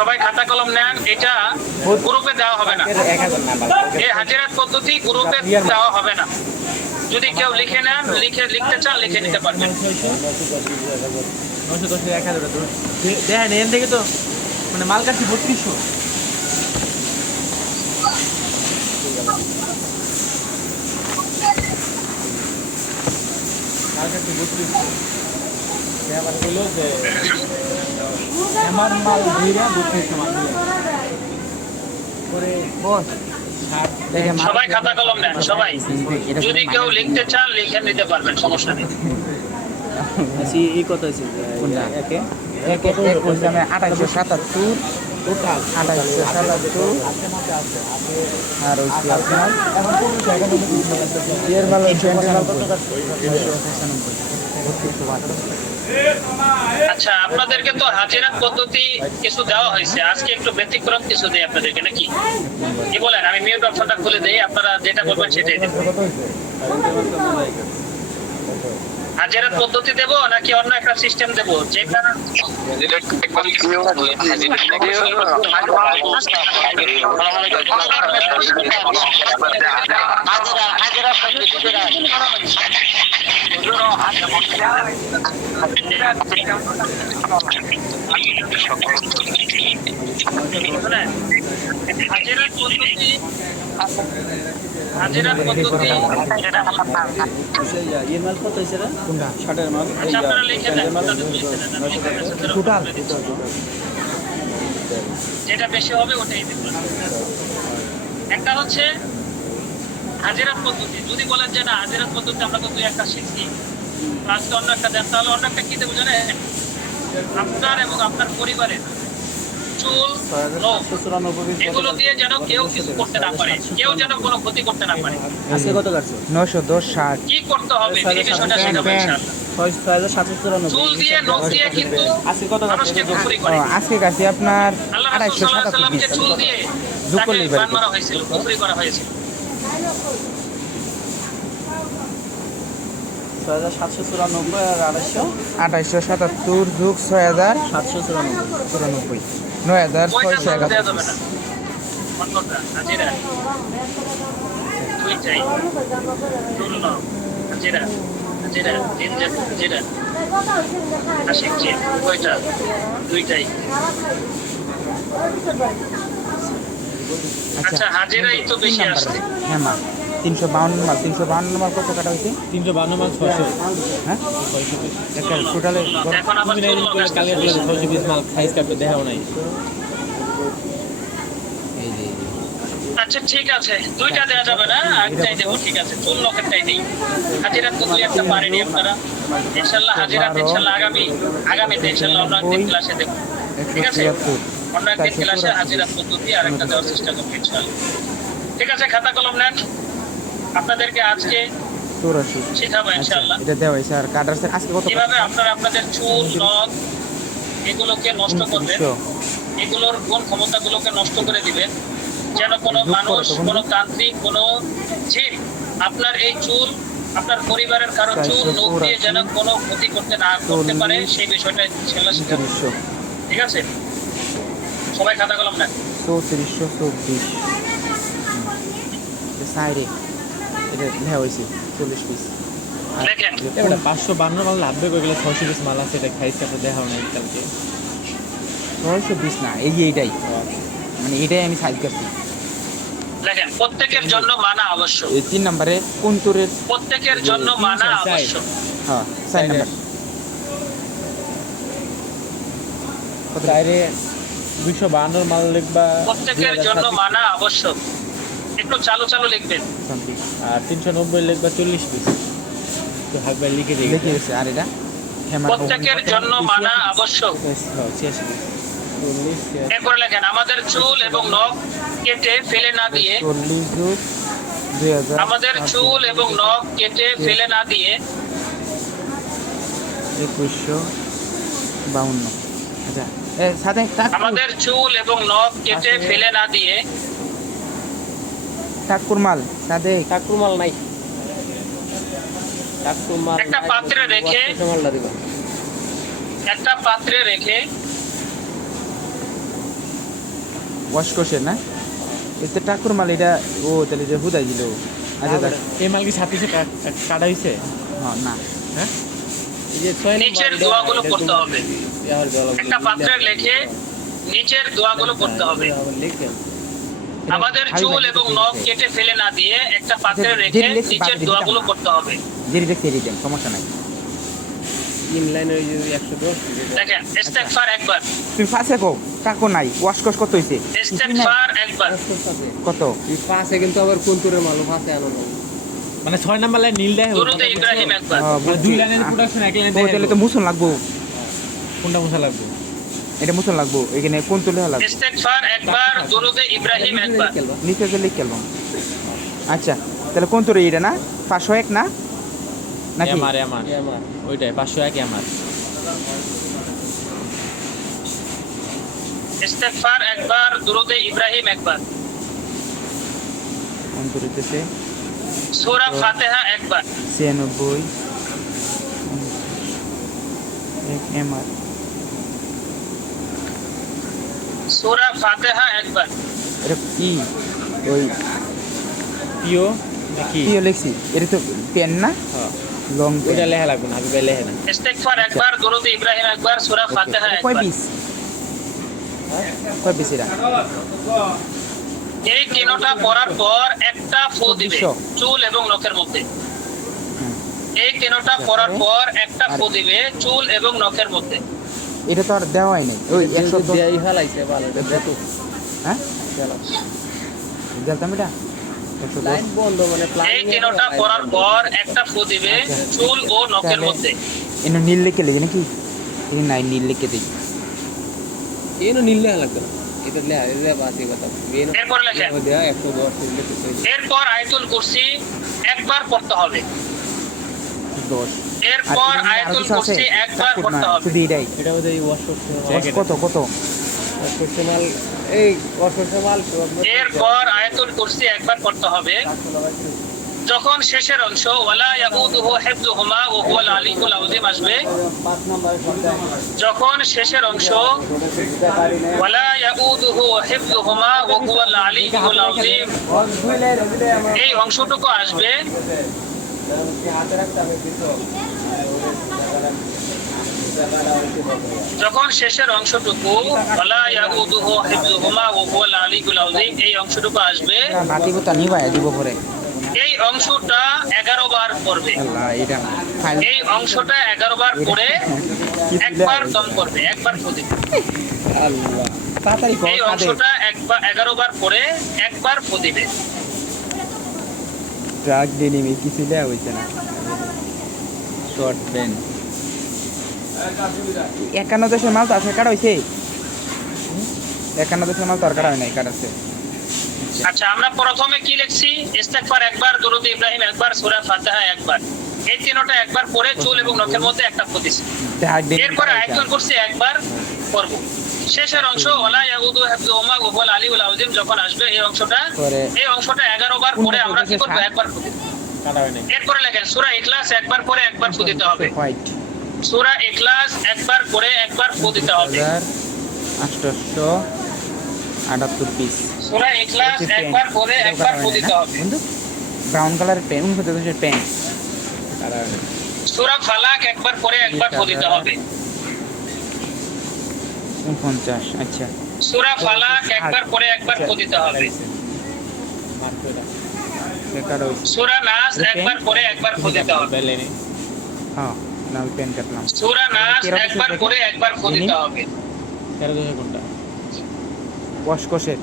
সবাই খাতা কলম নেন। এটা গ্রুপে দেওয়া হবে না, এই হাজিরাত পদ্ধতি গ্রুপে দেওয়া হবে না। যদি কেউ লিখে নেন, লিখতে চান লিখে নিতে পারবেন। দেখেন এখান থেকে তো মানে মাল কাটছি 3200। আমার মাল ধীরে 3200 মাল করে বস। সবাই খাতা কলম নেন, সবাই। যদি কেউ লিখতে চান লিখে নিতে পারবেন, সমস্যা নেই। এই কথা আছে কোনটা একে এক 2877 2877 আর হচ্ছে আপনার এর ভালো 395। আচ্ছা, আপনাদেরকে তো হাজিরাত পদ্ধতি কিছু দেওয়া হয়েছে, আজকে একটু ব্যতিক্রম কিছু দেই আপনাদেরকে, নাকি কি বলেন? আমি মিউট অপশনটা খুলে দেই, আপনারা যেটা বলবেন সেটাই দেবেন। হাজিরাত পদ্ধতি দেবো নাকি অন্য একটা সিস্টেম দেবো? যেটা হাজিরাত পদ্ধতি আচ্ছা, আপনারা লিখে দেন, যেটা বেশি হবে ওটাই দেবেন। একটা হচ্ছে হাজিরাত পদ্ধতি। যদি বলেন যে না, হাজিরাত পদ্ধতি আমরা তো দুই একটা শিখছি, আজকে অন্য একটা দেন, তাহলে অন্য একটা কি দেবো জানেন? আপনার এবং আপনার পরিবারের চুল, নখ, এগুলো দিয়ে যেন কেউ কিছু করতে না পারে, কেউ যেন কোনো ক্ষতি করতে না পারে। আজকে কত কাটছে? 910 60 কি করতে হবে এই বিষয়টা শেখাবো ইনশাআল্লাহ। 6794 চুল দিয়ে, নখ দিয়ে কিন্তু আজকে কত মানুষকে কুফরি করে। আজকে কাছে আপনার আল্লাহ রাসূল সাল্লাল্লাহু আলাইহি সাল্লামকে 2877 চুল দিয়ে তাকে বান মারা হয়েছিল, কুফরি করা হয়েছিল। 6794 আর 2877 যোগ 6794 পয়সা দেওয়া 9671। যাবে না। অন্যটা হাজিরা দুইটাই, চুল, নখ, হাজিরা হাজিরা, জিনজাত হাজিরা, আশিক জিন, কয়টা? দুইটাই। আচ্ছা, হাজিরাই তো বেশি আসছে। হ্যাঁ মা 352 মাল 352 মাল কত কাটা হয়েছে? 352 মাল 600। হ্যাঁ একটা টোটালে এখন আবার চুল, নখ আসছে। কালকে 620 মাল সাইজ কাটবে দেখাও নাই। আচ্ছা ঠিক আছে, দুইটা দেওয়া যাবে না, একটাই দেবো। ঠিক আছে, চুল নখেরটাই দিই। হাজিরাত তো দুই একটা পারেনি আপনারা। ইনশাল্লাহ হাজিরাত ইনশাল্লাহ আগামীতে ইনশাল্লাহ অন্য একদিন ক্লাসে দেবো। ঠিক আছে, 176 অন্য একদিন ক্লাসে হাজিরাত পদ্ধতি আর একটা দেওয়ার চেষ্টা করবো ইনশাল্লাহ। ঠিক আছে, খাতা কলম নেন। আপনাদেরকে আজকে 84 শেখাবো ইনশাল্লাহ এটা দেওয়া হয়েছে। আর কাটার আজকে কত? কিভাবে আপনারা আপনাদের চুল, নখ এগুলোকে নষ্ট করবেন, এগুলোর গুণ ক্ষমতাগুলোকে নষ্ট করে দিবেন, যেন কোনো মানুষ, কোনো তান্ত্রিক, কোনো জিন আপনার এই চুল, আপনার পরিবারের কারো চুল, নখ দিয়ে যেন কোনো ক্ষতি করতে না করতে পারে, সেই বিষয়টা ইনশাআল্লাহ শেখাবো। 3400 ঠিক আছে, সবাই খাতা কলম নেন। 3424 সাইরে এটা দেওয়া হয়েছে 40 পিস। দেখেন এবারে 552 মাল লাগবে কইগুলো 600 পিস মাল আছে, এটা খাইছ কাছে দেখাও না কালকে। 620 না, এই যে এইটাই, মানে এটাই আমি সাইজ করছি। দেখেন প্রত্যেকের জন্য মানা আবশ্যক, এই 3 নম্বরে কোনতুরের, প্রত্যেকের জন্য মানা আবশ্যক। হ্যাঁ 4 নম্বর বাইরে 252 মাল লিখবা, প্রত্যেকের জন্য মানা আবশ্যক। একটু চালু চালু লিখবেন। আর 390 লিখবা 40 পিস। তো হাকবা লিখে দিই। লিখে গেছে। আর এটা প্রত্যেকের জন্য মানা আবশ্যক। 86 পিস। 40 এরপর লেখেন আমাদের চুল এবং নখ কেটে ফেলে না দিয়ে, 40 যোগ 2000, আমাদের চুল এবং নখ কেটে ফেলে না দিয়ে 2152। আচ্ছা সাথে আমাদের চুল এবং নখ কেটে ফেলে না দিয়ে ঠাকুর মাল সাথে ঠাকুর মাল নাই। ঠাকুর মাল একটা পাত্রে রেখে, মালটা দিবা। একটা পাত্রে রেখে ওয়াশ করছে না, এতে ঠাকুর মাল এটা। ও তাহলে যে হুদাই দিল। আচ্ছা দেখ, এই মাল কি 36 কাটা হইছে? হ্যাঁ না হ্যাঁ, এই যে 6 নিচের দোয়াগুলো করতে হবে। একটা পাত্রে রেখে নিচের দোয়াগুলো করতে হবে। আমাদের চুল এবং নখ কেটে ফেলে না দিয়ে একটা পাত্রে রেখে নিচের দোয়াগুলো করতে হবে। যেটি দেখছি এটি দেন, সমস্যা নাই। ইনলাইন ওই যে 110 দেখেন ইস্তেগফার একবার, তুমি ফাঁসে কো ঠাকুর নাই, ওয়াশ কস কত হইছে? ইস্তেগফার একবার, কত? এই পাশে কিন্তু আবার কোনতুরের মালও পাশে আনো না। মানে 6 নাম্বার লাইন নীল দেয়। দুরূদে ইব্রাহিম একবার। দুই লাইনের প্রোডাকশন এক লাইনে ও তাহলে তো মুসল লাগবো। কোনটা মুছা লাগবে? এটা মুসল লাগবো, এখানে কোন তুলে লাগবে? ইস্তেগফার একবার, দুরূদে ইব্রাহিম একবার। নিচে গেলে খেলবো। আচ্ছা তাহলে কোন তোর এটা না 501 না নাকি? এমআর ওইটাই 501 এমআর। ইস্তেগফার একবার, দুরূদে ইব্রাহিম একবার। কোন তোর হইতেছে সূরা ফাতিহা একবার। 96 এক এমআর। সূরা ফাতিহা একবার। এটা কি ওই পিও নাকি? কি লিখছি? এটা তো পেন না, হ্যাঁ, লং ওইটা লেখা লাগবে না, হাবিবে লেখে না। ইস্তেগফার একবার, দুরূদে ইব্রাহিম একবার, সূরা ফাতিহা কয় একবার। পিস? কয় পিস এটা? এই তিনটা পড়ার পর একটা ফু দিবে 2400 চুল এবং নখের মধ্যে। এই তিনটা পড়ার পর একটা ফু দিবে চুল এবং নখের মধ্যে। এটা তো আর দেওয়াই নাই। ওই 110 দেয়াই হালাইছে ভালো এটা দেখো। হ্যাঁ চলো দিলাম এটা 110। লাইন বন্ধ মানে এই তিনটা পড়ার পর একটা ফু দিবে চুল ও নখের মধ্যে। এনে নীল লিখে লিখে নাকি? এই নাই নীল লিখে দিই। ಏನು ನಿಲ್ಲೇ ಹಾಲಕ್ಕ ಇದರಲ್ಲೇ ಇದೇ ಬಾಸಿ ಗೊತ್ತಾ ಏನು এরপর লেখেন, 110 লিখেছে এরপর আয়াতুল কুরসি একবার পড়তে হবে। 10 এরপর আয়াতুল কুরসি একবার পড়তে হবে। শুধু এটাই। এটা ওদের ওয়াশ করতে কত কত? ওয়াশ করতে মাল এই ওয়াশ করতে মাল এরপর আয়াতুল কুরসি একবার পড়তে হবে। যখন শেষের অংশ ওয়ালা ইয়াউদুহু হিফযুহুমা ওয়া হুয়াল আলিয়্যুল আযীম আসবে, 5 নাম্বার সন্তান যখন শেষের অংশ ওয়ালা ইয়াউদুহু হিফযুহুমা ওয়া হুয়াল আলিয়্যুল আযীম এই অংশটুকু আসবে, হাতে রাখতে হবে কিন্তু যখন শেষের অংশটুকু ওয়ালা ইয়াউদুহু হিফযুহুমা ওয়া হুয়াল আলিয়্যুল আযীম এই অংশটুকু আসবে, বাতি কথা নিবাই দিব পরে। এই অংশটা 11 বার পড়বে। আল্লাহ এটা ফাইল এই অংশটা 11 বার পড়ে একবার দম করবে, একবার ফু দিবে। আল্লাহ তাড়াতাড়ি কর। এই অংশটা 11 বার পড়ে একবার ফু দিবে। ট্রাক দিয়ে নিবি, কিছু দেওয়া হয়েছে না। শর্ট পেন 51 দেশের মাল তো আছে, কাটা হয়েছে 51 দেশের মাল তো আর কাটা হয় নাই, কাটাচ্ছে। আচ্ছা আমরা প্রথমে কি লিখছি? ইস্তেগফার একবার, দুরূদ ইব্রাহিম একবার, সূরা ফাতিহা একবার। এই তিনটা একবার পড়ে চুল এবং নখের মধ্যে একটা ফু দিছি। এরপরে আয়াতুল কুরসি একবার পড়ব। শেষের অংশ ওয়ালা ইয়াউদু হিফযুহুমা ওয়া হুয়াল আলিয়্যুল আযীম যখন আসবে এই অংশটা 11 বার পড়ে আমরা কি করব? একবার ফু দিব। কাটা হয় নাই। এরপরে লেখেন সূরা ইখলাস একবার পড়ে একবার ফু দিতে হবে। হোয়াইট সূরা ইখলাস একবার পড়ে একবার ফু দিতে হবে। 1878 পিস। সূরা ইখলাস একবার পড়ে একবার ফু দিতে হবে। বন্ধু ব্রাউন কালারের পেন, 59 দেশের পেন সূরা ফালাক একবার পরে একবার পড়িতে হবে। 49 আচ্ছা সূরা ফালাক একবার পরে একবার পড়িতে হবে। রেকর্ড হইছে সূরা নাস একবার পরে একবার পড়িতে হবে। হ্যাঁ না পেন কাটলাম সূরা নাস একবার পরে একবার পড়িতে হবে। 13 কোনটা? কসকসের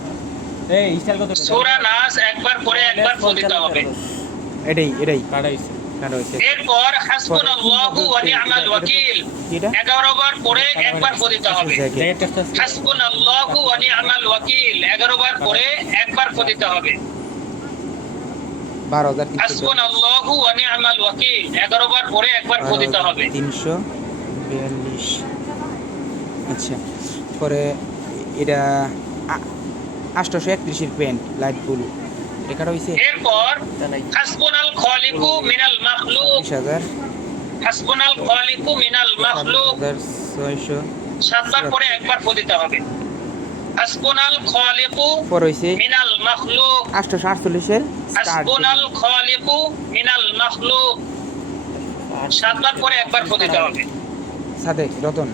এই স্টাইল কত? সূরা নাস একবার পরে একবার পড়িতে হবে। এটাই কাটা হইছে। কাটা হইছে এরপর হাসবুনাল্লাহু ওয়া নি'মাল ওয়াকিল এটা 11 বার পরে একবার পড়িতে হবে। জায়গাটা আস্তে আস্তে হাসবুনাল্লাহু ওয়া নি'মাল ওয়াকিল 11 বার পরে একবার পড়িতে হবে। 12342 হাসবুনাল্লাহু ওয়া নি'মাল ওয়াকিল 11 বার পরে একবার পড়িতে হবে। 342 আচ্ছা পরে এটা 831 এর পেন্ট লাইট ব্লু এটা কাটা হইছে এরপর হাসবুনাল খালিকু মিনাল মাখলুক 20000 হাসবুনাল খালিকু মিনাল মাখলুক 7600 সাতবার পরে একবার পড়িতে হবে। হাসবুনাল খালিকু পর হইছে মিনাল মাখলুক 848 এর স্টার্ট হাসবুনাল খালিকু মিনাল মাখলুক সাতবার পরে একবার পড়িতে হবে। সাথে রতন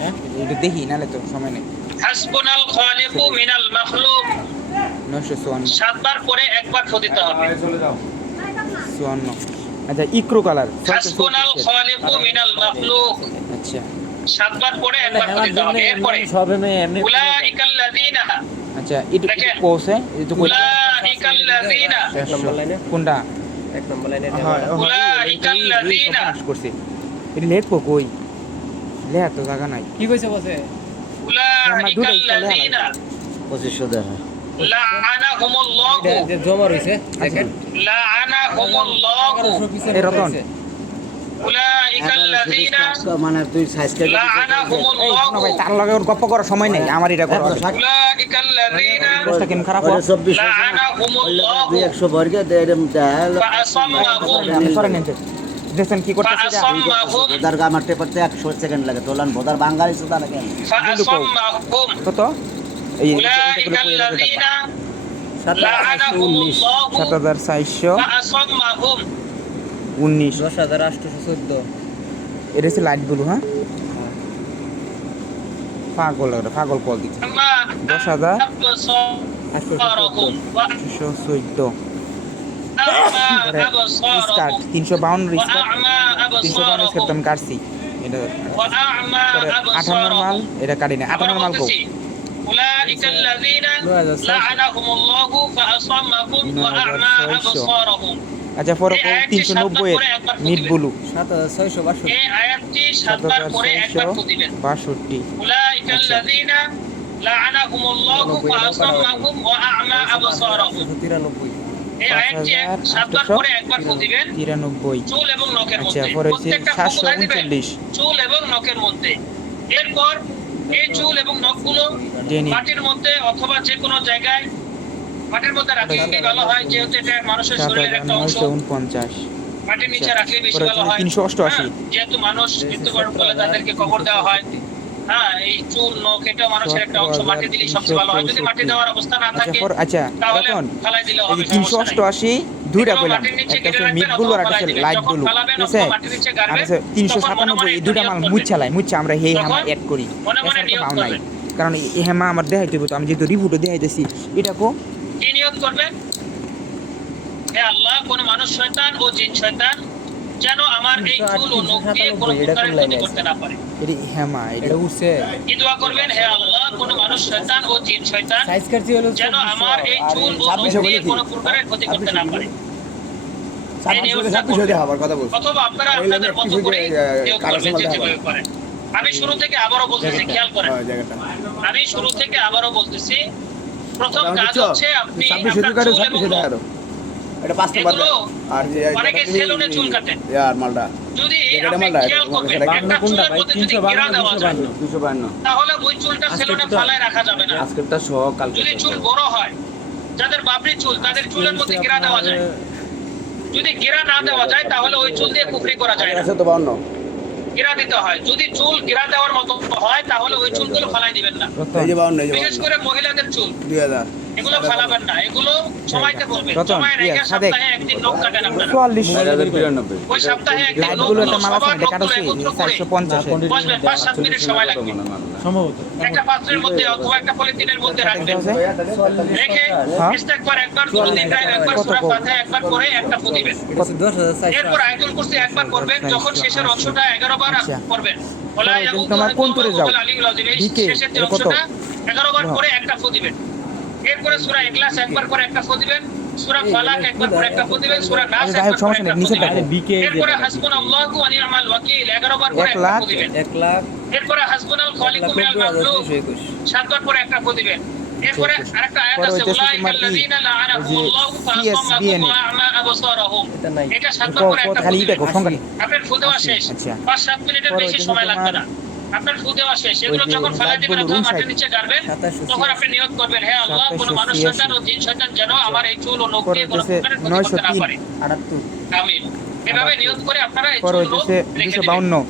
হ্যাঁ এটা দেখি নালে তো সময় নেই হাসবুনাল খালিকু মিনাল মাখলুক 954 সাতবার পরে একবার পড়িতে হবে। 54 আচ্ছা ইক্রো কালার হাসবুনাল খালিকু মিনাল মাখলুক আচ্ছা সাতবার পরে একবার পড়িতে হবে। এরপরে সবে এমনি উলাইকাল্লাযীনা আচ্ছা এটা দেখেন। কোসে এটা কই উলাইকাল্লাযীনা কোনটা এক নম্বর লাইনে হয় উলাইকাল্লাযীনা করছে এটা লেট কোই লে তো জায়গা নাই কি কইছে বসে? উলাইকাল্লাযীনা 2500 দেখা লাআনাহুমুল্লাহু যে জমা রইছে দেখেন লাআনাহুমুল্লাহু এই রতন উলাইকাল্লাযীনা মানে তুই সাইজ কেটে এই লাআনাহুমুল্লাহু শোনো ভাই তার লগে ওর গপ্প করার সময় নাই আমার এটা করো উলাইকাল্লাযীনা অবস্থা কেমন খারাপ ওরে হয় 2400 লাআনাহুমুল্লাহু 200 বর্গে দেরম দাল ফাআসাম্মাহুম আমি সরে নিতে দেখছেন কি করতেছে এটা? ফাআসাম্মাহুম বোদার গামার টেপাতে 100 সেকেন্ড লাগে তোলান বোদার বাঙালি সুদা লাগে ফাআসাম্মাহুম কত এই উলাইকাল্লাযীনা লাআনাহুমুল্লাহু 7414 ফাআসাম্মাহুম 19814 এটা হচ্ছে লাইট ব্লু হ্যাঁ পাগল ওটা পাগল কল দিচ্ছে 10,000 আবসারহুম ওয়া 114 আ'মা স্কার্ট আবসারহুম 352 ওয়া স্কার্ট আ'মা 352 স্কার্ট আবসারহুম আমি কাটছি এটা ওয়া আ'মা 58 মাল আবসারহুম এটা কাটি না 58 মাল কো উলাইকাল্লাযীনা লাআনাহুমুল্লাহু ফাআসাম্মাহুম ওয়া আ'মা আবসারহুম আচ্ছা পরে এই আয়াতটি 390 এর একবার মিড ব্লু 7662 এই আয়াতটি সাতবার পরে একবার পড়িবেন 62 উলাইকাল্লাযীনা লাআনাহুমুল্লাহু ফাআসাম্মাহুম ওয়া আ'মা আবসারহুম 93 এই আয়াতটি সাতবার পরে একবার পড়িবেন 93 চুল এবং নখের আচ্ছা মধ্যে পরে হচ্ছে প্রত্যেকটা ফুক কোথায় দিবেন 739 চুল এবং নখের মধ্যে এরপর এই চুল এবং নখগুলো জেনি মাটির মধ্যে অথবা যে কোনো জায়গায় মাটির মধ্যে রাখলে ভালো হয় যেহেতু এটা মানুষের শরীরের একটা অংশ 7949 মাটির নিচে রাখলে বেশি পরে ভালো হয় 388 হ্যাঁ, যেহেতু মানুষ মৃত্যুবরণ করলে তাদেরকে কবর দেওয়া হয় হ্যাঁ এই চুল নখ এটা মানুষের একটা অংশ মাটি দিলে সবচেয়ে ভালো হয় যদি মাটি দেওয়ার অবস্থা না আচ্ছা থাকে পর আচ্ছা তাহলে রতন ফালাই দিলে এই হবে যে 388 দুইটা কইলাম মাটির নিচে একটা কেটে হচ্ছে মিড রাখবেন ব্লু আর অথবা একটা ফালাই হচ্ছে দিবেন। লাইট যখন ব্লু ফালাবেন ঠিক অথবা আছে মাটির নিচে আর গাড়বেন, হচ্ছে তখন মনে মনে 397 এই দুইটা নিয়ত মাল করবেন। মুছালাই মুছা আমরা হেই তখন হামা এড করি মনে মনে এছাড়া তো নিয়ত পাও নাই করবেন। কারণ এই হেমা আমার দেখাইতে হবে তো আমি যেহেতু রিপোর্টে দেখাইতেছি এটা কো কি নিয়ত করবেন? হে আল্লাহ, কোন মানুষ শয়তান ও জিন শয়তান যেন আমার এই চুল ও নখ দিয়ে কোনো প্রকারের ক্ষতি করতে না পারে। এটা হেমা এটা এটা উঠছে কি দোয়া করবেন? হে আল্লাহ, কোন মানুষ শয়তান ও জিন শয়তান সাইজ কাটছি হলো যেন আমার এই চুল ও নখ দিয়ে কোনো প্রকারের ক্ষতি করতে না পারে। এই নিয়তটা করবেন। অথবা আপনারা আপনাদের মতো করে নিয়ত করবেন যে যেভাবে করেন। আমি শুরু থেকে আবারও বলতেছি, খেয়াল করেন। আমি শুরু থেকে আবারও বলতেছি, প্রথম কাজ হচ্ছে আপনি আপনার চুল এবং নখ এটা 5 নাম্বার এগুলো আর যে অনেকে সেলুনে চুল কাটেন। ইয়ার মালটা যদি এটা আপনি মালটা, খেয়াল করবেন এটা একটা চুলের মধ্যে যদি গিরা দেওয়া যায় 252 তাহলে ওই চুলটা সেলুনে ফালায় রাখা যাবে না। আজকেরটা সহ কালকে যদি চুল বড় হয়, যাদের বাবরি চুল তাদের চুলের মধ্যে গিরা দেওয়া যায়। যদি গিরা না দেওয়া যায় তাহলে ওই চুল দিয়ে কুফরি করা যায় না, আছে তো 52 গিরা দিতে হয়। যদি চুল গিরা দেওয়ার মতো হয় তাহলে ওই চুলগুলো ফালাই দিবেন না। এই যে 52 এই যে বিশেষ করে মহিলাদের চুল, 2000 এগুলো ফালাবেন না, এগুলো সময়তে বলবেন। রতন, সময় রেখে ইয়া, সাদেক। সপ্তাহে একদিন লোক কাটেন আপনারা। 44 ওই সপ্তাহে একদিন লাইটগুলো লোকগুলো একটা মালা সবার আছে এটা লোকগুলো কাটছে একত্র করে 450 বসবেন, 5-7 মিনিট সময় লাগবে। সম্ভবত একটা পাত্রের মধ্যে অথবা একটা পলিথিনের মধ্যে রাখবেন, রেখে হ্যাঁ। ইস্তেগফার একবার, দুরূদ ইব্রাহিম একবার, সূরা ফাতিহা একবার করে একটা ফু দিবেন। এরপর আয়াতুল কুরসি একবার করবেন, যখন শেষের অংশটা 11 বার আচ্ছা। করবেন। ওলা পরে ইয়াউদু তোমার কোন তুরে যাও? আলিউল আযীম, এই দিকে, শেষের যে এটা কত? অংশটা 11 বার করে একটা ফু দিবেন। এরপরে সূরা ইখলাস একবার করে একটা ফু দিবেন, সূরা ফালাক একবার করে একটা ফু দিবেন, সূরা নাস আচ্ছা, যাই হোক, একবার করে সমস্যা নেই, একটা ফু নিচে দিবেন। দেখো। বিকে এরপরে হাসবুনাল্লাহু ওয়া নি'মাল ওয়াকিল 11 বার করে 1 একটা লাখ ফু দিবেন। 1 লাখ এরপরে হাসবুনাল খালিকু মিনাল মাগলুব 7 বার করে একটা ফু দিবেন। এরপরে আরেকটা আয়াত পরে আছে, হইতেছে উলাইকা তোমার কি? আল্লাযীনা লাআনাহুমুল্লাহু ফাআসাম্মাহুম ওয়া আ'মা আবসারহুম। এটা নাই। এটা 7 বার করে একটা ফু খালি দিবেন। দেখো সংখ্যা আপনার ফু দেওয়া শেষ, আচ্ছা। 5-7 মিনিটের পরে বেশি হইতেছে সময় লাগবে তোমার না। আপনার ফু দেওয়া শেষ, এগুলো ওই যে যখন ফালাই দিবেন লাইটগুলো অথবা room মাটির side। নিচে গাড়বেন, 2786 তখন আপনি নিয়ত করবেন, হে আল্লাহ, কোনো মানুষ 2786 শয়তান ও জিন শয়তান যেন আমার এই চুল ও নখ পরে দিয়ে কোনো হইতেছে প্রকারের ক্ষতি করতে না 903 পারে। 78 আমিন। এভাবে নিয়ত করে আপনারা এই পরে চুল লোক হইতেছে রেখে দিবেন। 252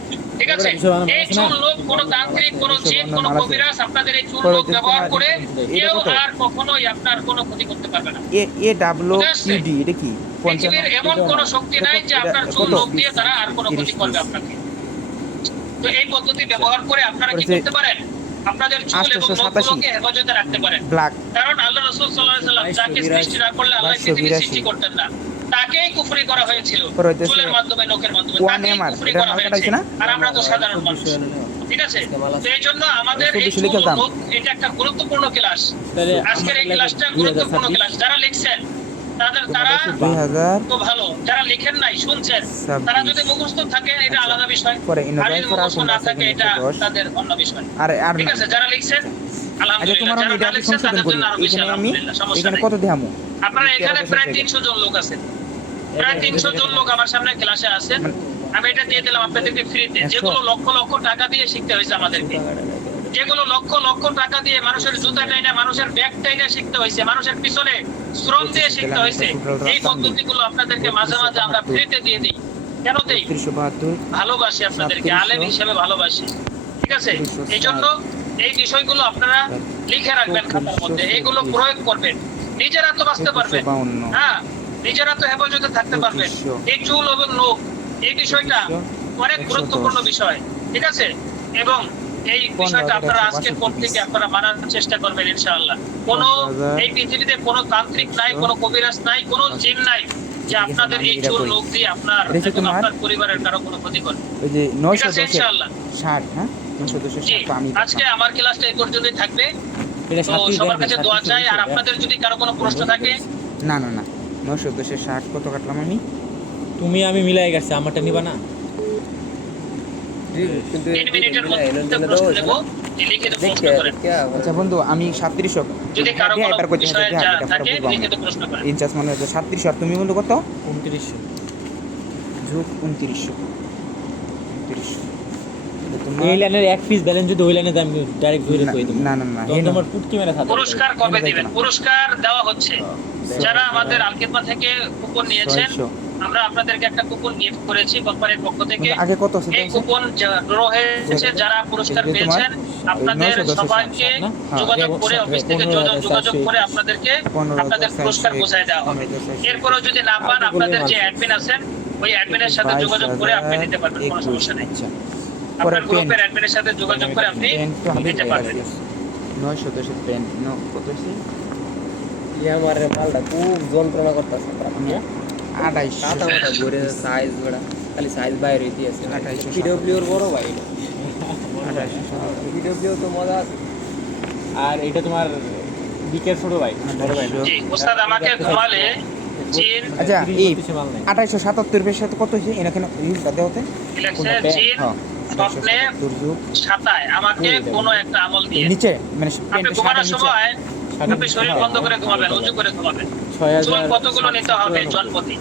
ঠিক আছে? এই চুল লোক কোনো তান্ত্রিক, কোনো জিন, কোনো কবিরাজ আপনাদের এই চুল লোক ব্যবহার করে কেউ আর কখনোই আপনার কোনো ক্ষতি করতে পারবে না। এ ডাব্লিউ ইডি এটা কি পৃথিবীর এমন কোনো শক্তি নাই যে আপনার চুল কত? লোক দিয়ে তারা আর কোনো ক্ষতি করবে আপনাকে। তো এই পদ্ধতি ব্যবহার করে আপনারা কি করতে পারেন? আপনাদের চুল এবং 887 নখগুলোকে হেফাজতে রাখতে পারেন। ব্ল্যাক কারণ আল্লাহ রাসূল সাল্লাল্লাহু আলাইহি ওয়াসাল্লাম যাকে সৃষ্টি না করলে আল্লাহ পৃথিবী 582 সৃষ্টি করতেন না, তাকেই কুফরি করা হয়েছিল পরে হইতেছে চুলের মাধ্যমে, নখের মাধ্যমে, ওয়ান তাকেই এমআর, কুফরি এটা করা মার্কেট হয়েছে। আছে না? আর আমরা তো সাধারণ মানুষ, ঠিক আছে? তো এই জন্য আমাদের এই 120 লিখে চুল, দাম। নখ, এটা একটা গুরুত্বপূর্ণ ক্লাস। তাহলে আজকের এই আমার ক্লাসটা লাগে গুরুত্বপূর্ণ 2026 ক্লাস। যারা লিখছেন তারা 2000 তো ভালো, যারা লিখেন নাই শুনছেন, 26 তারা যদি মুখস্থ থাকে এটা আলাদা বিষয়, পরে আর ইনোভেট যদি করা মুখস্থ না থাকে এটা 10 তাদের অন্য বিষয়। আর ঠিক না আছে? যারা লিখছেন আচ্ছা আলহামদুলিল্লাহ, তোমার আমি যারা এটা না আমি লিখছেন সংশোধন তাদের করি জন্য আরো বেশি এখানে আমি আলহামদুলিল্লাহ, সমস্যা এখানে নেই। কত দেখামু আপনারা এখানে 13 প্রায় সেকেন্ড। 300 জন লোক আছেন, প্রায় 300 জন লোক আমার সামনে ক্লাসে আছেন। আমি এটা দিয়ে দিলাম আপনাদেরকে ফ্রিতে, 100 যেগুলো লক্ষ লক্ষ টাকা দিয়ে শিখতে হয়েছে আমাদেরকে, যেগুলো লক্ষ লক্ষ টাকা দিয়ে মানুষের জুতা টাইনা, মানুষের ব্যাগ টাইনা শিখতে হয়েছে, মানুষের পিছনে শ্রম দিয়ে শিখতে হয়েছে, এই পদ্ধতিগুলো আপনাদেরকে মাঝে মাঝে আমরা ফ্রিতে দিয়ে দিই। কেন দেই? 372 ভালোবাসি আপনাদেরকে, 3700 আলেম হিসেবে ভালোবাসি। ঠিক আছে? 3700 এই জন্য এই বিষয়গুলো আপনারা লিখে রাখবেন খাতার মধ্যে, এইগুলো প্রয়োগ করবেন, নিজেরা তো বাঁচতে পারবেন। 252 হ্যাঁ, নিজেরা তো হেফাজতে থাকতে পারবেন। 2500 এই চুল এবং নখ, এই বিষয়টা 2500 অনেক গুরুত্বপূর্ণ বিষয়। ঠিক আছে? এবং এই বিষয়টা আপনারা আজকের পর থেকে আপনারা মানার চেষ্টা করবেন ইনশাআল্লাহ। কোনো এই পৃথিবীতে কোনো তান্ত্রিক নাই, কোনো কবিরাজ নাই, কোনো জিন নাই যে আপনাদের এই চুল নখ দিয়ে আপনার রেখে এবং তোমার- আপনার পরিবারের কারো কোনো ক্ষতি করবে। ওই যে ঠিক আছে 910 ইনশাআল্লাহ। 60 হ্যাঁ 910 জি, 60 আমি আজকে আমার ক্লাসটা এই পর্যন্তই থাকবে। এটা তো 37 সবার দেন, কাছে দোয়া 37 চাই, আর দেন। আপনাদের যদি কারো কোনো প্রশ্ন থাকে, না 910 60 কত কাটলাম আমি তুমি আমি মিলাই গেছে, আমারটা নিবা না? কিন্তু 3 মিনিটের মধ্যে প্রশ্ন দেব, লিখিত প্রশ্ন করেন। আচ্ছা বন্ধু আমি 3700 যদি কারো কোনো এবার কইতে বিষয়ে হবে থাকে লিখিত প্রশ্ন করেন। ইনচার্জ মনে হচ্ছে 3700 আর তুমি বন্ধু কত 2900। যোগ 2900 তোমার এই লাইনের এক পিস ব্যালেন্স যদি ওই লাইনে আমি ডাইরেক্ট ধরে কই দেব। না তখন তোমার পুটকি মেরে থাকে। পুরস্কার কবে দিবেন? পুরস্কার দেওয়া হচ্ছে। যারা আমাদের আলকেদমা থেকে কুপন নিয়েছেন, 600 আমরা আপনাদেরকে একটা কুপন গিফট করেছি কোম্পানির পক্ষ থেকে। আগে কত আছে এই কুপন ড্র হয়েছে, যারা পুরস্কার তোমার পেয়েছেন আপনাদের 910 সবাইকে না? যোগাযোগ করে, অফিস থেকে যোগাযোগ করে আপনাদেরকে আপনাদের পুরস্কার পৌঁছায় দেওয়া হবে। এরপরও যদি না পান, আপনাদের যে অ্যাডমিন আছেন ওই অ্যাডমিনের সাথে যোগাযোগ করে আপনি নিতে পারবেন, কোনো সমস্যা নেই। আচ্ছা পরে আপনার গ্রুপের অ্যাডমিনের সাথে যোগাযোগ করে আপনি পেন তো হবে নিতে পারবেন। 910 পেন নো কত আছে আমার মালটা খুব যন্ত্রণা করতেছে। আমি 28 কাটা মাথা ঘুরে সাইজ বড়া, খালি সাইজ বাইরে হইতে আছে। 2800 পিডব্লিউ এর বড় ভাই, 2800 পিডব্লিউ তো মজা আছে। আর এটা তোমার বিকের ছোট ভাই, বড় ভাই না। জি, ওস্তাদ আমাকে ঘুমালে জিন আচ্ছা এই 30 মাল নাই। 2877 এর সাথে কত হইছে এখানে রিলটা দেওতে লিখছে জিন স্বপ্নে ছাতায় আমাকে কোনো একটা আমল দিয়ে। নিচে মানে আপনি ঘুমানোর সময় আপনি শরীর বন্ধ করে ঘুমাবেন, উঁচু করে ঘুমাবেন। চুল 6000 কতগুলো নিতে হবে জনপতি?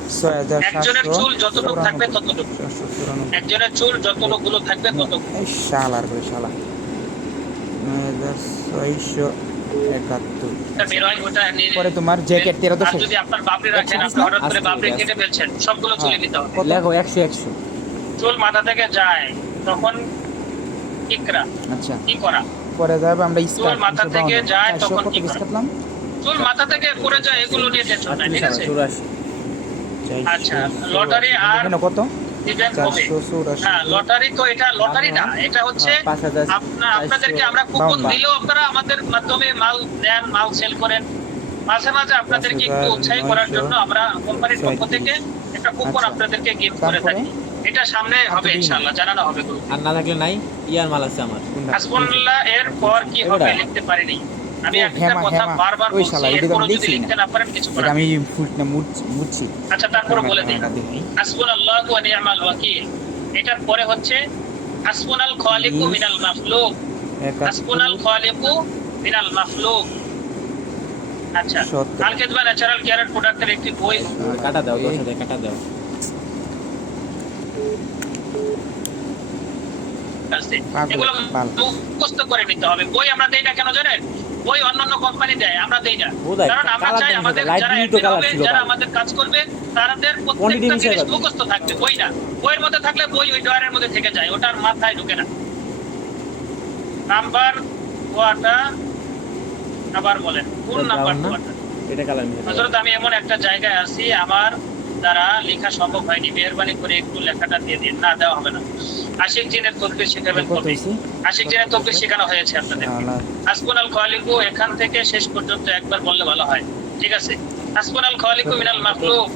একজনের চুল যতটুকু থাকবে ততটুকু, একজনের চুল যতটুকুগুলো থাকবে ততটুকু। এই শালার করে শালা 9671 এটা বের হয়, ওটা নিয়ে পরে তোমার জ্যাকেট 1300 আর যদি আপনার বাবরি রাখেন, আপনি হঠাৎ করে বাবরি কেটে ফেলছেন, সবগুলো চুলে দিতে হবে। লেখো 100 চুল মাথা থেকে যায় তখন ইকরা, আচ্ছা কি করা? পরে যাবে আমরা চুল মাথা থেকে যায় তখন কত কি পিস করা? কাটলাম চুল মাথা থেকে পড়ে যায় এগুলো নিয়ে টেনশন নাই, ঠিক আছে? 84 আচ্ছা, লটারি আর এখানে কত ইভেন্ট হবে। 484 হ্যাঁ, লটারি তো এটা লটারি না, এটা হচ্ছে 5400 আপনাদেরকে আমরা কুপন দিলেও আপনারা আমাদের মাধ্যমে মাল দেন, মাল সেল করেন। মাঝে মাঝে আপনাদেরকে একটু উৎসাহী করার জন্য আমরা কোম্পানির পক্ষ থেকে একটা কুপন আচ্ছা। আপনাদেরকে গিফট করে থাকি। এটা সামনে হবে ইনশাআল্লাহ, জানানো হবে গ্রুপে। আর না থাকলে নাই, ইয়ার মাল আছে আমার। হাসবুল্লাহ এর পর কি হবে লিখতে পারিনি আমি। একটা হেমা, কথা হেমা। বারবার ওই বলছি, শালা, এটা তো এরপরও আমি যদি দেখছি লিখতে না। না পারেন কিছু এটা করার আমি নেই। মুছছি। আচ্ছা, তারপরে বলে দিই হাসবুনাল্লাহু ওয়া নি'মাল ওয়াকিল। এটার পরে হচ্ছে হাসবুনাল খালিকু মিনাল মাখলুক। হাসবুনাল খালিকু মিনাল মাখলুক। আচ্ছা, আল কিতবা ন্যাচারাল কেয়ার প্রোডাক্টের একটি বই কাটা দাও, 10 কাটা দাও। আছে, পাগল, এগুলো পাগল। মুখস্থ করে নিতে হবে। বই আমরা দেই না কেন জানেন? বই অন্যান্য কোম্পানি দেয়, আমরা দেই না। বোধহয় কারণ আমরা কালার চাই দেখে আমাদের লাইট যারা ব্লু তো admin কালার হবে, ছিল যারা কালার। আমাদের কাজ করবে, তাদের Quantity প্রত্যেকটা মিশিয়ে জিনিস যাবে। মুখস্থ থাকবে, বই না। বইয়ের মধ্যে থাকলে বই ওই ডয়ারের মধ্যে থেকে যায়, ওটার মাথায় ঢুকে না। নাম্বার ওয়াটা আবার বলেন, কোন নাম্বার ওয়াটা? এটা কালার মিশে যাবে। হযরত আমি এমন একটা জায়গায় আছি, আমার দ্বারা লেখা সম্ভব হয়নি, মেহেরবানি করে একটু লেখাটা দিয়ে দিন। না, দেওয়া হবে না। আশিক জিনের তকবীর শেখাবেন কত কবে? হইছে? আশিক জিনের তকবীর শেখানো হয়েছে আপনাদের। হাসবুনাল খালিকু এখান থেকে শেষ পর্যন্ত একবার বললে ভালো হয়, ঠিক আছে? হাসবুনাল খালিকু মিনাল মাখলুক।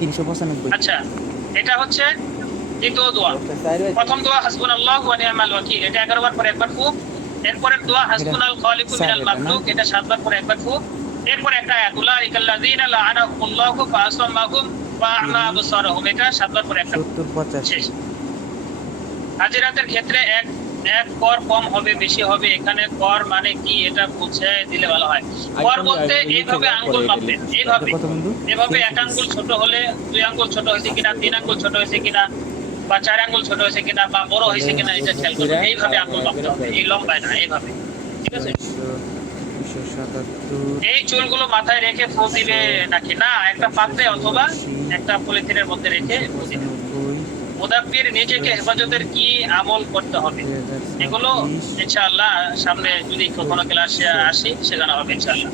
395। আচ্ছা, এটা হচ্ছে দ্বিতীয় দোয়া। প্রথম দোয়া হাসবুনাল্লাহু ওয়া নি'মাল ওয়াকিল, এটা 11 বার পরে একবার ফুক। এরপরের দোয়া হাসবুনাল খালিকু মিনাল মাখলুক, এটা 7 বার পরে একবার ফুক। এরপর একটা আয়াত, উলাইকাল্লাযীনা লা'আনাহুমুল্লাহু ফাআসাম্মাহুম ওয়া আ'মা আবসারহুম, এটা 7 বার পরে একটা 70 শেষ। 85। হাজিরাতের ক্ষেত্রে এক এক কর কম হবে বেশি হবে, এখানে কর মানে কি এটা বুঝে দিলে ভালো হয়। কর বলতে এইভাবে আঙ্গুল মাপবেন, এইভাবে কত বন্ধু? এভাবে 1 আঙ্গুল ছোট হলে 2 আঙ্গুল ছোট হয়েছে কিনা, 3 আঙ্গুল ছোট হয়েছে কিনা, বা 4 আঙ্গুল ছোট হয়েছে কিনা, বা বড় হয়েছে কিনা, এটা খেয়াল করবেন। এইভাবে আঙ্গুল মাপতে হবে, এই লম্বায় না, এইভাবে, ঠিক আছে? 277। এই চুলগুলো মাথায় রেখে ফু দিবে নাকি? না, একটা পাত্রে অথবা একটা পলিথিনের মধ্যে রেখে ফু দিবে। মুদাব্বির নিজেকে হেফাজতের কি আমল করতে হবে, এগুলো ইনশাআল্লাহ সামনে যদি কখনো ক্লাসে আসি শেখানো হবে ইনশাআল্লাহ।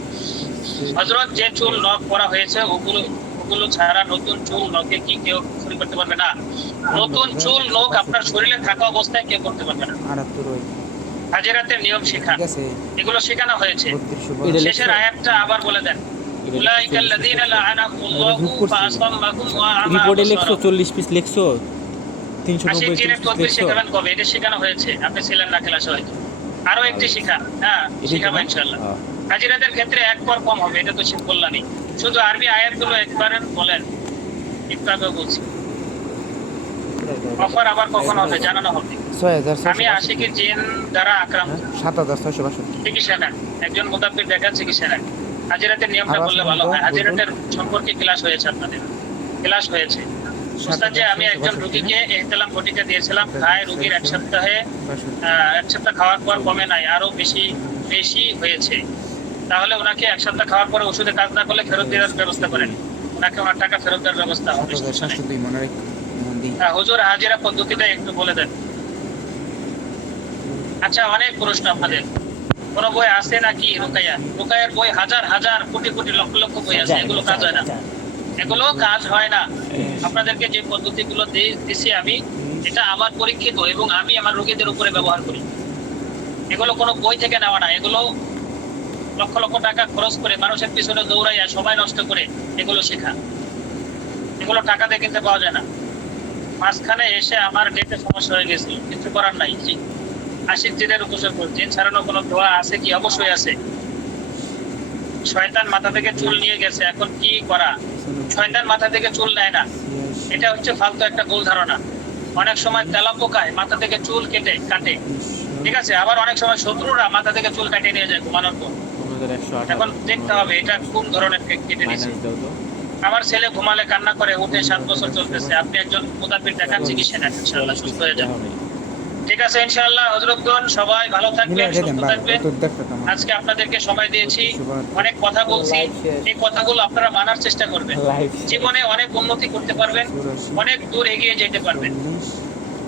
হযরত যে চুল নখ করা হয়েছে ওগুলো ছাড়া নতুন চুল নখে কি কেউ শুরু করতে পারবে না? নতুন চুল নখ আপনার শরীরে থাকা অবস্থায় কেউ করতে পারবে না। 78। হাজিরাতের নিয়ম শেখা, ঠিক আছে। এগুলো শেখানো হয়েছে। 32। শেষের আয়াতটা আবার বলে দেন, উলাইকাল্লাযীনা লা'আনাহুমুল্লাহু ফাআসাম্মাহুম ওয়া আমা রিপোর্টে লিখছো আবসারহুম। 40 পিস লিখছো, আশিক 390 জিনের পিস তকবীর লিখছো। শেখাবেন কবে? এটা শেখানো হয়েছে, আপনি ছিলেন না ক্লাসে হয়তো। আরো একটি শিখা, হ্যাঁ শেখাবো ইনশাআল্লাহ। হাজিরাদের ক্ষেত্রে এক কর কম হবে, এটা তো বললামই। শুধু আরবি আয়াতগুলো একবার বলেন, একটু আগে বলছি। অফার আবার কখন হবে জানানো হবে। 6000। আমি আশিকের জিন দ্বারা আক্রান্ত, 7662। চিকিৎসা নেন, একজন মুদাব্বির দেখান, চিকিৎসা নেন। হাজিরাতের নিয়মটা বললে ভালো হয়। হাজিরাতের সম্পর্কে ক্লাস হয়েছে, আপনাদের ক্লাস হয়েছে। উস্তাদ যে আমি একজন রোগীকে ইহতিলাম বটিকা দিয়েছিলাম, খায় রোগীর এক সপ্তাহ খাওয়ার পর কমে নাই, আরো বেশি হয়েছে। তাহলে ওনাকে 1 সপ্তাহ খাওয়ার পরে ওষুধে কাজ না করলে ফেরত দেওয়ার ব্যবস্থা করেন, ওনাকে ওনার টাকা ফেরত দেওয়ার ব্যবস্থা হবে। 7662 মনে রাখ। হুজুর হাজিরা পদ্ধতিটা একটু বলে দেন। আচ্ছা, অনেক প্রশ্ন আপনাদের। কোন বই আছে নাকি রুকাইয়ার বই? হাজার হাজার কোটি কোটি লক্ষ লক্ষ বই আছে, এগুলো কাজ হয় না, এগুলো কাজ হয় না। আপনাদেরকে যে পদ্ধতিগুলো দিছি আমি, এটা আমার পরীক্ষিত এবং আমি আমার রোগীদের উপরে ব্যবহার করি। এগুলো কোনো বই থেকে নেওয়া না, এগুলো লক্ষ লক্ষ টাকা খরচ করে মানুষের পিছনে দৌড়াইয়া সময় নষ্ট করে এগুলো শেখা। এগুলো টাকা দিয়ে কিনতে পাওয়া যায় না। মাঝখানে এসে আমার ডেটে সমস্যা হয়ে গেছিল, কিছু করার নাই। আশিক জিনের উপসর্গ, জিন ছাড়ানো কোনো দোয়া আছে কি? অবশ্যই আছে। শয়তান মাথা থেকে চুল নিয়ে গেছে, এখন কি করা? শয়তান মাথা থেকে চুল নেয় না, এটা হচ্ছে ফালতু একটা ভুল ধারণা। অনেক সময় তেলাপোকায় মাথা থেকে চুল কাটে, ঠিক আছে? আবার অনেক সময় শত্রুরা মাথা থেকে চুল কাটে নিয়ে যায় ঘুমানোর পর। এখন দেখতে হবে এটা কোন ধরনের কেটে নিয়েছে। আমার ছেলে ঘুমালে কান্না করে, উঠে 7 বছর চলতেছে। আপনি একজন মুদাব্বির দেখান, চিকিৎসা নেন, ইনশাআল্লাহ সুস্থ হয়ে যাবে। ঠিক আছে ইনশাআল্লাহ। হযরতগণ সবাই ভালো থাকবেন, সুস্থ থাকবেন। আজকে আপনাদেরকে সময় দিয়েছি, অনেক কথা বলছি, এই কথাগুলো আপনারা মানার চেষ্টা করবেন। জীবনে অনেক উন্নতি করতে পারবেন, অনেক দূর এগিয়ে যেতে পারবেন।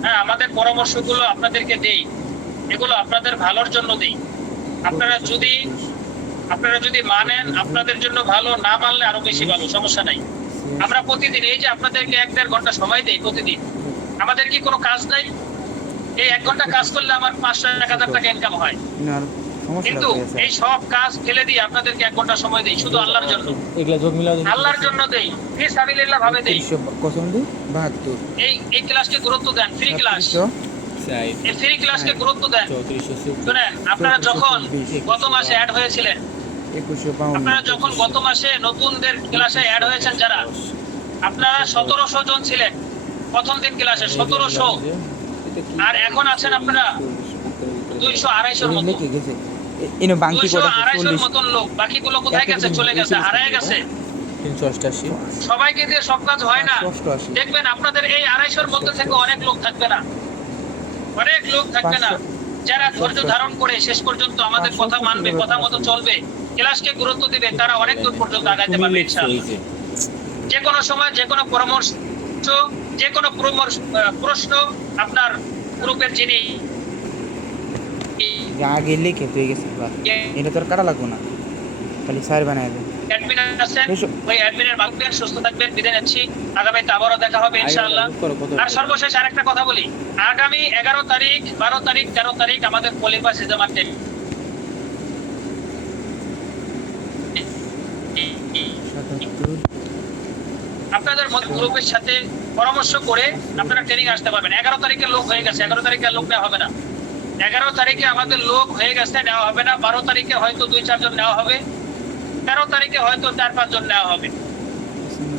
হ্যাঁ, আমাদের পরামর্শগুলো আপনাদেরকে দেই, এগুলো আপনাদের ভালোর জন্য দেই। আপনারা যদি আপনারা যদি মানেন আপনাদের জন্য ভালো, না মানলে আরো বেশি ভালো, সমস্যা নাই। আমরা প্রতিদিন এই যে আপনাদেরকে 1-1.5 ঘন্টা সময় দেই প্রতিদিন, আমাদের কি কোনো কাজ নাই? এই 1 ঘন্টা কাজ করলে আমার 500-1000 টাকা ইনকাম হয়, ইনার সমস্যা কিন্তু হয়েছে এই সব কাজ ফেলে দিয়ে আপনাদেরকে 1 ঘন্টা সময় দেই শুধু আল্লাহর জন্য। এগুলা যোগ মিলাও আল্লাহর জন্য দেই, ফি সাবিলিল্লাহ ভাবে দেই। 300 কসম দি 72 এই ক্লাসকে গুরুত্ব দেন, ফ্রি ক্লাস। 300 এই ফ্রি ক্লাসকে গুরুত্ব দেন। 3400 শুনেন, আপনারা যখন গত মাসে অ্যাড হয়েছিলেন, 2152 আপনারা যখন গত মাসে নতুনদের ক্লাসে অ্যাড হয়েছেন যারা, আপনারা 1700 জন ছিলেন প্রথম দিন ক্লাসে, 1700। আর এখন আছেন আপনারা 200-250-এর মতো, লিখে গেছে ইনো বাকি কোড 200-250-এর মতন লোক। বাকিগুলো কোথায় গেছে? চলে গেছে, হারায় গেছে। 388 সবাইকে দিয়ে সব কাজ হয় না। 88 দেখবেন আপনাদের এই 250-এর মধ্যে থেকে অনেক লোক থাকবে না, অনেক লোক থাকবে না যারা ধৈর্য ধারণ করে শেষ পর্যন্ত আমাদের কথা মানবে, কথা মতো চলবে, ক্লাসকে গুরুত্ব দিবে, তারা অনেক দূর পর্যন্ত আগাইতে পারবে ইনশাআল্লাহ। যে কোনো সময় যে কোনো পরামর্শ, যে কোনো প্রশ্ন আপনার গ্রুপের যিনি আগে লিখে তুই গেছে বা এটা তোর কাটা লাগবে না, খালি সাইড বানায় দে। অ্যাডমিন আছেন, ওই অ্যাডমিনের ভাগবেন, সুস্থ থাকবেন, বিদায় নিচ্ছি। আগামীতে আবারও দেখা হবে ইনশাআল্লাহ। আর সর্বশেষ আরেকটা কথা বলি, আগামী 11 তারিখ, 12 তারিখ, 13 তারিখ আমাদের পলিপাস হিজামার টেন। আপনাদের গ্রুপের সাথে পরামর্শ করে আপনারা ট্রেনিং আসতে পারবেন। 11 তারিখে লোক হয়ে গেছে, 11 তারিখে লোক নেওয়া হবে না। 11 তারিখে আমাদের লোক হয়ে গেছে, নেওয়া হবে না। 12 তারিখে হয়তো 2-4 জন নেওয়া হবে, 13 তারিখে হয়তো 4-5 জন নেওয়া হবে।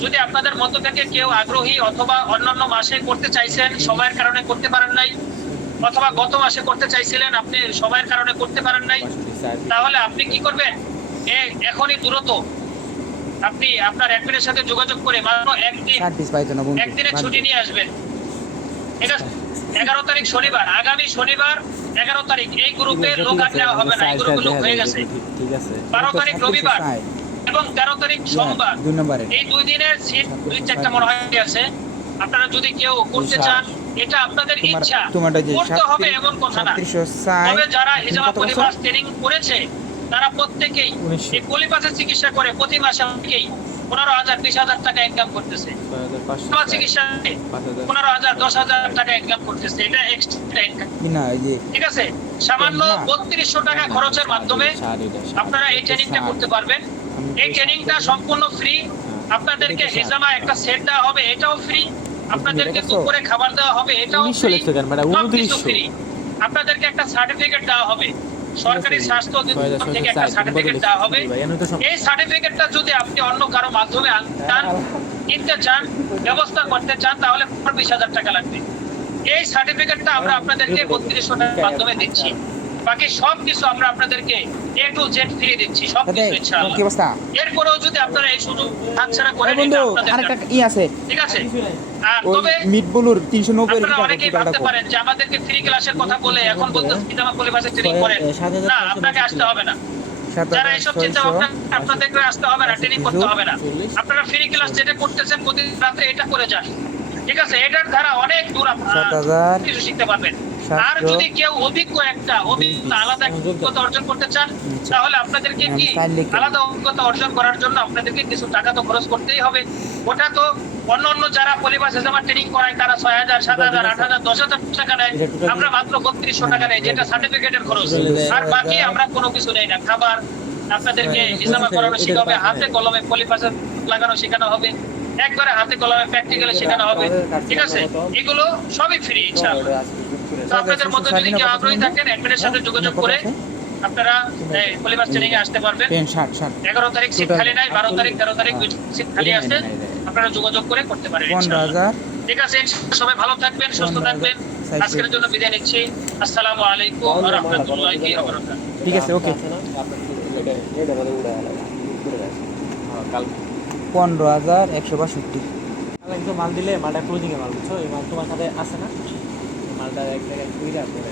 যদি আপনাদের মধ্য থেকে কেউ আগ্রহী অথবা অন্যান্য মাসে করতে চাইছেন, সময়ের কারণে করতে পারেন নাই, অথবা গত মাসে করতে চাইছিলেন আপনি সময়ের কারণে করতে পারেন নাই, তাহলে আপনি কি করবেন? এখনই দ্রুত আপনি আপনার অ্যাডমিনের সাথে যোগাযোগ করে মাত্র একদিনের ছুটি নিয়ে আসবেন। ঠিক আছে? 11 তারিখ শনিবার, আগামী শনিবার 11 তারিখ এই গ্রুপে লোক আর নেওয়া হবে না, এই গ্রুপে লোক হয়ে গেছে। ঠিক আছে 12 তারিখ রবিবার এবং 13 তারিখ সোমবার, 2 নম্বরে এই 2 দিনের সিট 2-4টা মনে হয় আছে। আপনারা যদি কেউ করতে চান, এটা আপনাদের ইচ্ছা, তোমারটা যে করতে হবে এমন কথা না। 3760 তবে যারা হিজামা পলিপাস ট্রেনিং করেছে তারা প্রত্যেকেই 1900 এই পলিপাসের চিকিৎসা করে প্রতি মাসে অনেকেই 15,000-20,000 টাকা ইনকাম করতেছে। আমার চিকিৎসাতে 15,000 10,000 টাকা ইনকাম করতেছে, এটা এক্সট্রা ইনকাম। না এই যে ঠিক আছে, সামান্য 3200 টাকা খরচের মাধ্যমে আপনারা এই ট্রেনিংটা করতে পারবেন। এই ট্রেনিংটা সম্পূর্ণ ফ্রি। আপনাদেরকে হিজামা একটা সেট দেওয়া হবে, এটাও ফ্রি। আপনাদেরকে দুপুরে খাবার দেওয়া হবে, এটাও 1900 ফ্রি। লিখছে কেন ম্যাডাম? 2900 ফ্রি। আপনাদেরকে একটা সার্টিফিকেট দেওয়া হবে, সরকারি স্বাস্থ্য অধিদপ্তর থেকে একটা সার্টিফিকেট দেওয়া হবে। এই সার্টিফিকেটটা যদি আপনি অন্য কারো মাধ্যমে কিনতে চান, ব্যবস্থা করতে চান, তাহলে 20,000 টাকা লাগবে। এই সার্টিফিকেটটা আমরা আপনাদেরকে 3200 টাকার মাধ্যমে দিচ্ছি। বাকি সবকিছু আমরা আপনাদেরকে A to Z ফ্রি দিচ্ছি, সবকিছু ইনশাআল্লাহ। কি অবস্থা এরপরেও যদি আপনারা এই সুযোগ হাতছাড়া করে এই নেন, বন্ধু আপনাদের আরেকটা ই আছে ঠিক আছে। আর ওই তবে মিট বলুর 390 আপনারা অনেকেই ভাবতে পারেন যে আমাদেরকে ফ্রি ক্লাসের কথা বলে এখন বলতেছে হিজামা পলিপাসে ট্রেনিং করেন। না, আপনাকে আসতে হবে না। যারা এসব চিন্তা ভাবনা, আপনাদেরকে আসতে হবে না, ট্রেনিং করতে হবে না। আপনারা ফ্রি ক্লাস যেটা করতেছেন প্রতিদিন রাতে এটা করে যান। ঠিক আছে, এটার দ্বারা অনেক দূর আপনারা 7000 কিছু শিখতে পারবেন। আর যদি কেউ অভিজ্ঞতা আলাদা অভিজ্ঞতা অর্জন করতে চান, তাহলে আপনাদেরকে কি আলাদা অভিজ্ঞতা অর্জন করার জন্য আপনাদেরকে কিছু টাকা তো খরচ করতেই হবে। ওটা তো অন্য যারা পলিপাস হিজামা ট্রেনিং করায় তারা 6,000 7,000 8,000 10,000 টাকা নেয়, আমরা মাত্র 3200 টাকা নেই, যেটা সার্টিফিকেটের খরচ। আর বাকি আমরা কোনো কিছু নেই না। খাবার, আপনাদেরকে হিজামা করানো শেখানো হবে, হাতে কলমে পলিপাসে লাগানো শেখানো হবে, একবারে হাতে কলমে প্র্যাকটিক্যালি শেখানো হবে। ঠিক আছে, এগুলো সবই ফ্রি ইনশাআল্লাহ। তো আপনাদের মধ্যে যদি কেউ আগ্রহী থাকেন, অ্যাডমিনের সাথে যোগাযোগ করে আপনারা পলিপাস ট্রেনিং এ আসতে পারবেন। 11 তারিখ সিট খালি নাই, 12 তারিখ 13 তারিখ সিট খালি আছে, আপনারা যোগাযোগ করে করতে পারেন ইনশাআল্লাহ। 15000 ঠিক আছে, সবাই ভালো থাকবেন, সুস্থ থাকবেন। আজকের জন্য বিদায় নিচ্ছি। আসসালামু আলাইকুম ওয়া রাহমাতুল্লাহি ওয়া বারাকাতুহু। ঠিক আছে, ওকে। কাল 15162 একদম মাল দিলে মালটা ক্লোজিং এ মাল, বুঝছো? এই মাল তোমার সাথে আছে না? এই মালটা এক জায়গায় কইরা পরে